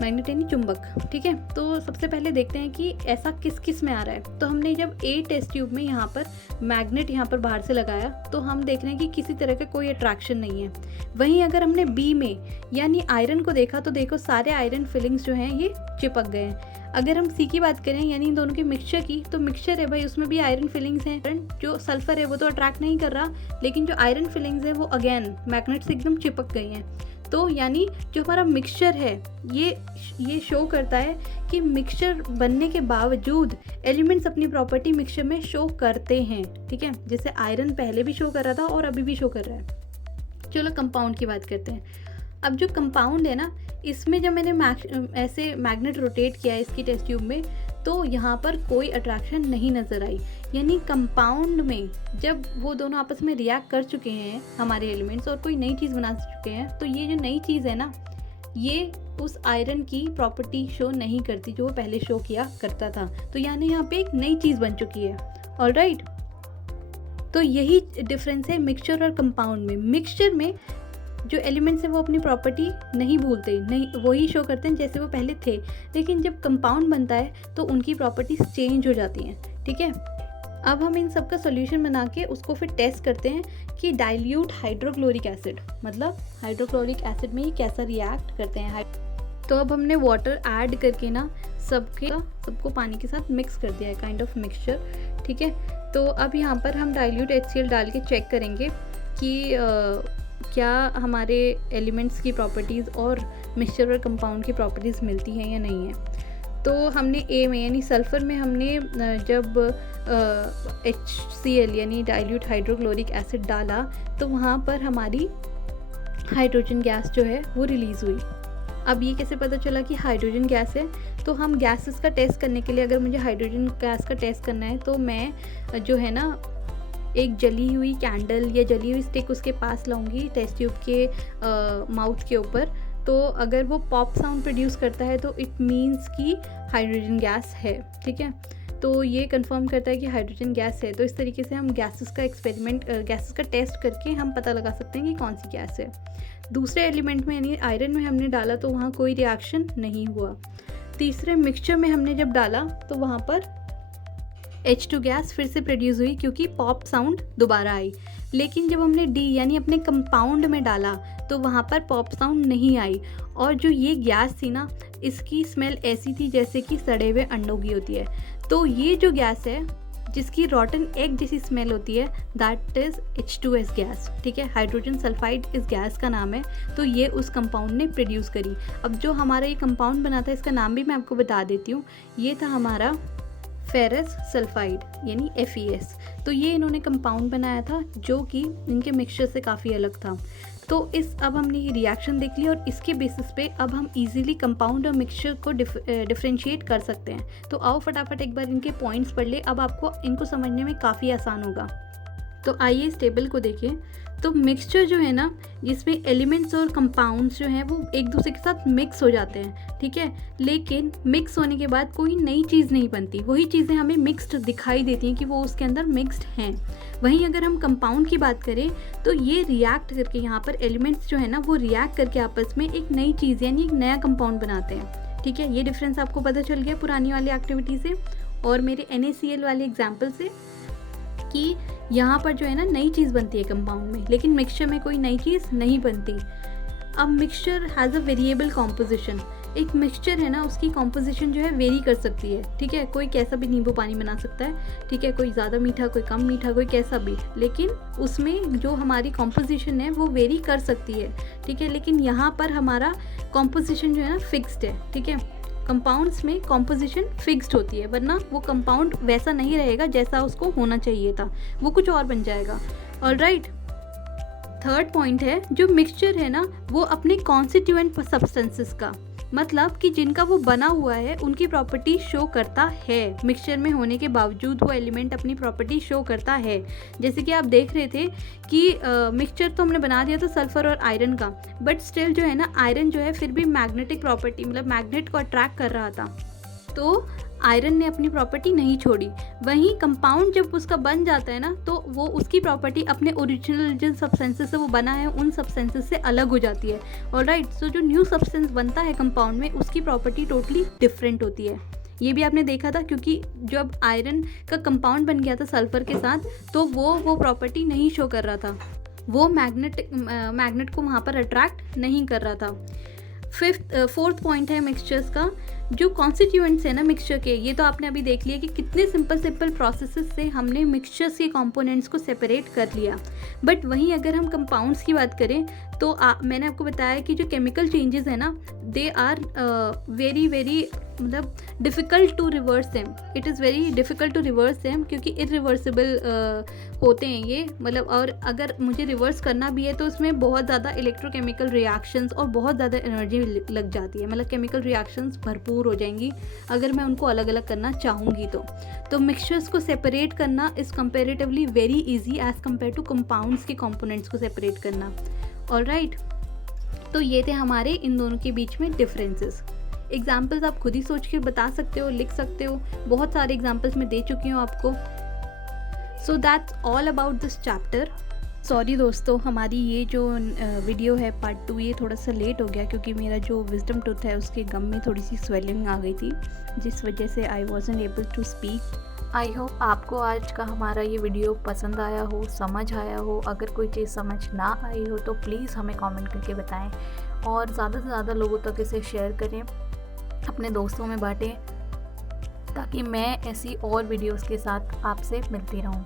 मैग्नेट यानी चुंबक, ठीक है। तो सबसे पहले देखते हैं कि ऐसा किस किस में आ रहा है। तो हमने जब A टेस्ट ट्यूब में यहाँ पर मैग्नेट यहाँ पर बाहर से लगाया तो हम देख रहे हैं कि किसी तरह का कोई अट्रैक्शन नहीं है। वहीं अगर हमने B में यानी आयरन को देखा तो देखो सारे आयरन फिलिंग्स जो हैं ये चिपक गए हैं। अगर हम C की बात करें यानी इन दोनों के मिक्सचर की, तो मिक्सचर है भाई, उसमें भी आयरन फिलिंग्स हैं। जो सल्फर है वो तो अट्रैक्ट नहीं कर रहा, लेकिन जो आयरन फिलिंग्स है वो अगेन मैग्नेट से एकदम चिपक गई हैं। तो यानी जो हमारा मिक्सचर है ये शो करता है कि मिक्सचर बनने के बावजूद एलिमेंट्स अपनी प्रॉपर्टी मिक्सचर में शो करते हैं, ठीक है। जैसे आयरन पहले भी शो कर रहा था और अभी भी शो कर रहा है। चलो कंपाउंड की बात करते हैं। अब जो कंपाउंड है ना, इसमें जब मैंने ऐसे मैग्नेट रोटेट किया है इसकी टेस्ट ट्यूब में, तो यहाँ पर कोई अट्रैक्शन नहीं नज़र आई। यानी कंपाउंड में जब वो दोनों आपस में रिएक्ट कर चुके हैं हमारे एलिमेंट्स और कोई नई चीज़ बना चुके हैं, तो ये जो नई चीज़ है ना, ये उस आयरन की प्रॉपर्टी शो नहीं करती जो वो पहले शो किया करता था। तो यानी यहाँ पे एक नई चीज़ बन चुकी है। ऑलराइट, तो यही डिफरेंस है मिक्सचर और कंपाउंड में। मिक्सचर में जो एलिमेंट्स हैं वो अपनी प्रॉपर्टी नहीं भूलते, नहीं वही शो करते हैं जैसे वो पहले थे। लेकिन जब कंपाउंड बनता है तो उनकी प्रॉपर्टीज चेंज हो जाती हैं, ठीक है। अब हम इन सब का सॉल्यूशन बना के उसको फिर टेस्ट करते हैं कि डाइल्यूट हाइड्रोक्लोरिक एसिड, मतलब हाइड्रोक्लोरिक एसिड में ये कैसा रिएक्ट करते हैं। तो अब हमने वाटर ऐड करके ना सबको पानी के साथ मिक्स कर दिया है, काइंड ऑफ मिक्सचर, ठीक है। तो अब यहाँ पर हम डाइल्यूट HCl डाल के चेक करेंगे कि क्या हमारे एलिमेंट्स की प्रॉपर्टीज़ और मिक्सचर और कंपाउंड की प्रॉपर्टीज़ मिलती हैं या नहीं है। तो हमने ए में यानी सल्फ़र में हमने जब HCl यानी डाइल्यूट हाइड्रोक्लोरिक एसिड डाला तो वहाँ पर हमारी हाइड्रोजन गैस जो है वो रिलीज़ हुई। अब ये कैसे पता चला कि हाइड्रोजन गैस है? तो हम गैसेस का टेस्ट करने के लिए, अगर मुझे हाइड्रोजन गैस का टेस्ट करना है तो मैं जो है ना एक जली हुई कैंडल या जली हुई स्टिक उसके पास लाऊंगी टेस्ट ट्यूब के माउथ के ऊपर। तो अगर वो पॉप साउंड प्रोड्यूस करता है तो इट मीन्स कि हाइड्रोजन गैस है, ठीक है। तो ये कंफर्म करता है कि हाइड्रोजन गैस है। तो इस तरीके से हम गैसेस का टेस्ट करके हम पता लगा सकते हैं कि कौन सी गैस है। दूसरे एलिमेंट में यानी आयरन में हमने डाला तो वहाँ कोई रिएक्शन नहीं हुआ। तीसरे मिक्सचर में हमने जब डाला तो वहाँ पर H2 गैस फिर से प्रोड्यूस हुई क्योंकि पॉप साउंड दोबारा आई। लेकिन जब हमने D यानी अपने कंपाउंड में डाला तो वहाँ पर पॉप साउंड नहीं आई। और जो ये गैस थी ना, इसकी स्मेल ऐसी थी जैसे कि सड़े हुए अंडों की होती है। तो ये जो गैस है जिसकी रॉटन एग जैसी स्मेल होती है, दैट इज़ H2S गैस, ठीक है। हाइड्रोजन सल्फाइड इस गैस का नाम है। तो ये उस कंपाउंड ने प्रोड्यूस करी। अब जो हमारा ये कंपाउंड बना था इसका नाम भी मैं आपको बता देती हूँ। ये था हमारा फेरस सल्फाइड यानी FeS। तो ये इन्होंने कंपाउंड बनाया था जो कि इनके मिक्सचर से काफ़ी अलग था। तो अब हमने ये रिएक्शन देख लिया और इसके बेसिस पे अब हम इजीली कंपाउंड और मिक्सचर को डिफरेंशिएट कर सकते हैं। तो आओ फटाफट एक बार इनके पॉइंट्स पढ़ ले, अब आपको इनको समझने में काफ़ी आसान होगा। तो आइए इस टेबल को देखें। तो मिक्सचर जो है ना, जिसमें एलिमेंट्स और कंपाउंड्स जो हैं वो एक दूसरे के साथ मिक्स हो जाते हैं, ठीक है। लेकिन मिक्स होने के बाद कोई नई चीज़ नहीं बनती, वही चीज़ें हमें मिक्स्ड दिखाई देती हैं कि वो उसके अंदर मिक्स्ड हैं। वहीं अगर हम कंपाउंड की बात करें तो ये रिएक्ट करके, यहाँ पर एलिमेंट्स जो है ना वो रिएक्ट करके आपस में एक नई चीज़ यानी एक नया कंपाउंड बनाते हैं, ठीक है। ये डिफरेंस आपको पता चल गया पुरानी वाली एक्टिविटी से और मेरे NaCl वाले एग्जाम्पल से कि यहाँ पर जो है ना नई चीज़ बनती है कंपाउंड में, लेकिन मिक्सचर में कोई नई चीज़ नहीं बनती। अब mixture has a variable composition. एक मिक्सचर है ना उसकी कॉम्पोजिशन जो है वेरी कर सकती है, ठीक है। कोई कैसा भी नींबू पानी बना सकता है, ठीक है। कोई ज़्यादा मीठा, कोई कम मीठा, कोई कैसा भी, लेकिन उसमें जो हमारी कॉम्पोजिशन है वो वेरी कर सकती है, ठीक है। लेकिन यहाँ पर हमारा कॉम्पोजिशन जो है ना फिक्स्ड है, ठीक है। कंपाउंड्स में कॉम्पोजिशन फिक्स्ड होती है, वरना वो कंपाउंड वैसा नहीं रहेगा जैसा उसको होना चाहिए था, वो कुछ और बन जाएगा। ऑलराइट, थर्ड पॉइंट है जो मिक्सचर है ना वो अपने कॉन्स्टिट्यूएंट सब्सटेंसेस का, मतलब कि जिनका वो बना हुआ है उनकी प्रॉपर्टी शो करता है। मिक्सचर में होने के बावजूद वो एलिमेंट अपनी प्रॉपर्टी शो करता है। जैसे कि आप देख रहे थे कि मिक्सचर तो हमने बना दिया था सल्फर और आयरन का, बट स्टिल जो है ना आयरन जो है फिर भी मैग्नेटिक प्रॉपर्टी, मतलब मैग्नेट को अट्रैक्ट कर रहा था, तो आयरन ने अपनी प्रॉपर्टी नहीं छोड़ी। वहीं कंपाउंड जब उसका बन जाता है ना तो वो उसकी प्रॉपर्टी अपने ओरिजिनल जिन सब्सटेंसेस से वो बना है उन सब्सटेंसेस से अलग हो जाती है। ऑलराइट, सो जो न्यू सब्सटेंस बनता है कंपाउंड में उसकी प्रॉपर्टी टोटली डिफरेंट होती है। ये भी आपने देखा था क्योंकि जब आयरन का कंपाउंड बन गया था सल्फर के साथ तो वो प्रॉपर्टी नहीं शो कर रहा था, वो मैग्नेट को वहाँ पर अट्रैक्ट नहीं कर रहा था। फोर्थ पॉइंट है मिक्सचर्स का, जो कॉन्स्टिट्यूएंट्स है ना मिक्सचर के, ये तो आपने अभी देख लिया कि कितने सिंपल प्रोसेसेस से हमने मिक्सचर्स के कंपोनेंट्स को सेपरेट कर लिया। बट वहीं अगर हम कंपाउंड्स की बात करें तो मैंने आपको बताया कि जो केमिकल चेंजेस है ना दे आर वेरी मतलब difficult to reverse them. It is very difficult to reverse them क्योंकि इरिवर्सिबल होते हैं ये, मतलब और अगर मुझे रिवर्स करना भी है तो उसमें बहुत ज़्यादा इलेक्ट्रोकेमिकल रिएक्शंस और बहुत ज़्यादा एनर्जी लग जाती है, मतलब केमिकल रिएक्शंस भरपूर हो जाएंगी अगर मैं उनको अलग अलग करना चाहूँगी तो मिक्सचर्स को सेपरेट करना is comparatively very easy as compare two compounds के कंपोनेंट्स को सेपरेट करना। ऑलराइट, तो ये थे हमारे इन दोनों के बीच में डिफरेंसेस। एग्जाम्पल्स आप खुद ही सोच के बता सकते हो, लिख सकते हो, बहुत सारे एग्जाम्पल्स मैं दे चुकी हूँ आपको। So that's all about this chapter. Sorry दोस्तों, हमारी ये जो वीडियो है पार्ट 2 ये थोड़ा सा लेट हो गया क्योंकि मेरा जो विजडम टूथ है उसके गम में थोड़ी सी स्वेलिंग आ गई थी, जिस वजह से I wasn't able to speak I hope आपको आज का हमारा ये वीडियो पसंद आया हो, समझ आया हो। अगर कोई चीज़ समझ ना आई हो तो प्लीज़ हमें कमेंट करके बताएं और ज़्यादा से ज़्यादा लोगों तक इसे शेयर करें, अपने दोस्तों में बांटें, ताकि मैं ऐसी और वीडियोस के साथ आपसे मिलती रहूं।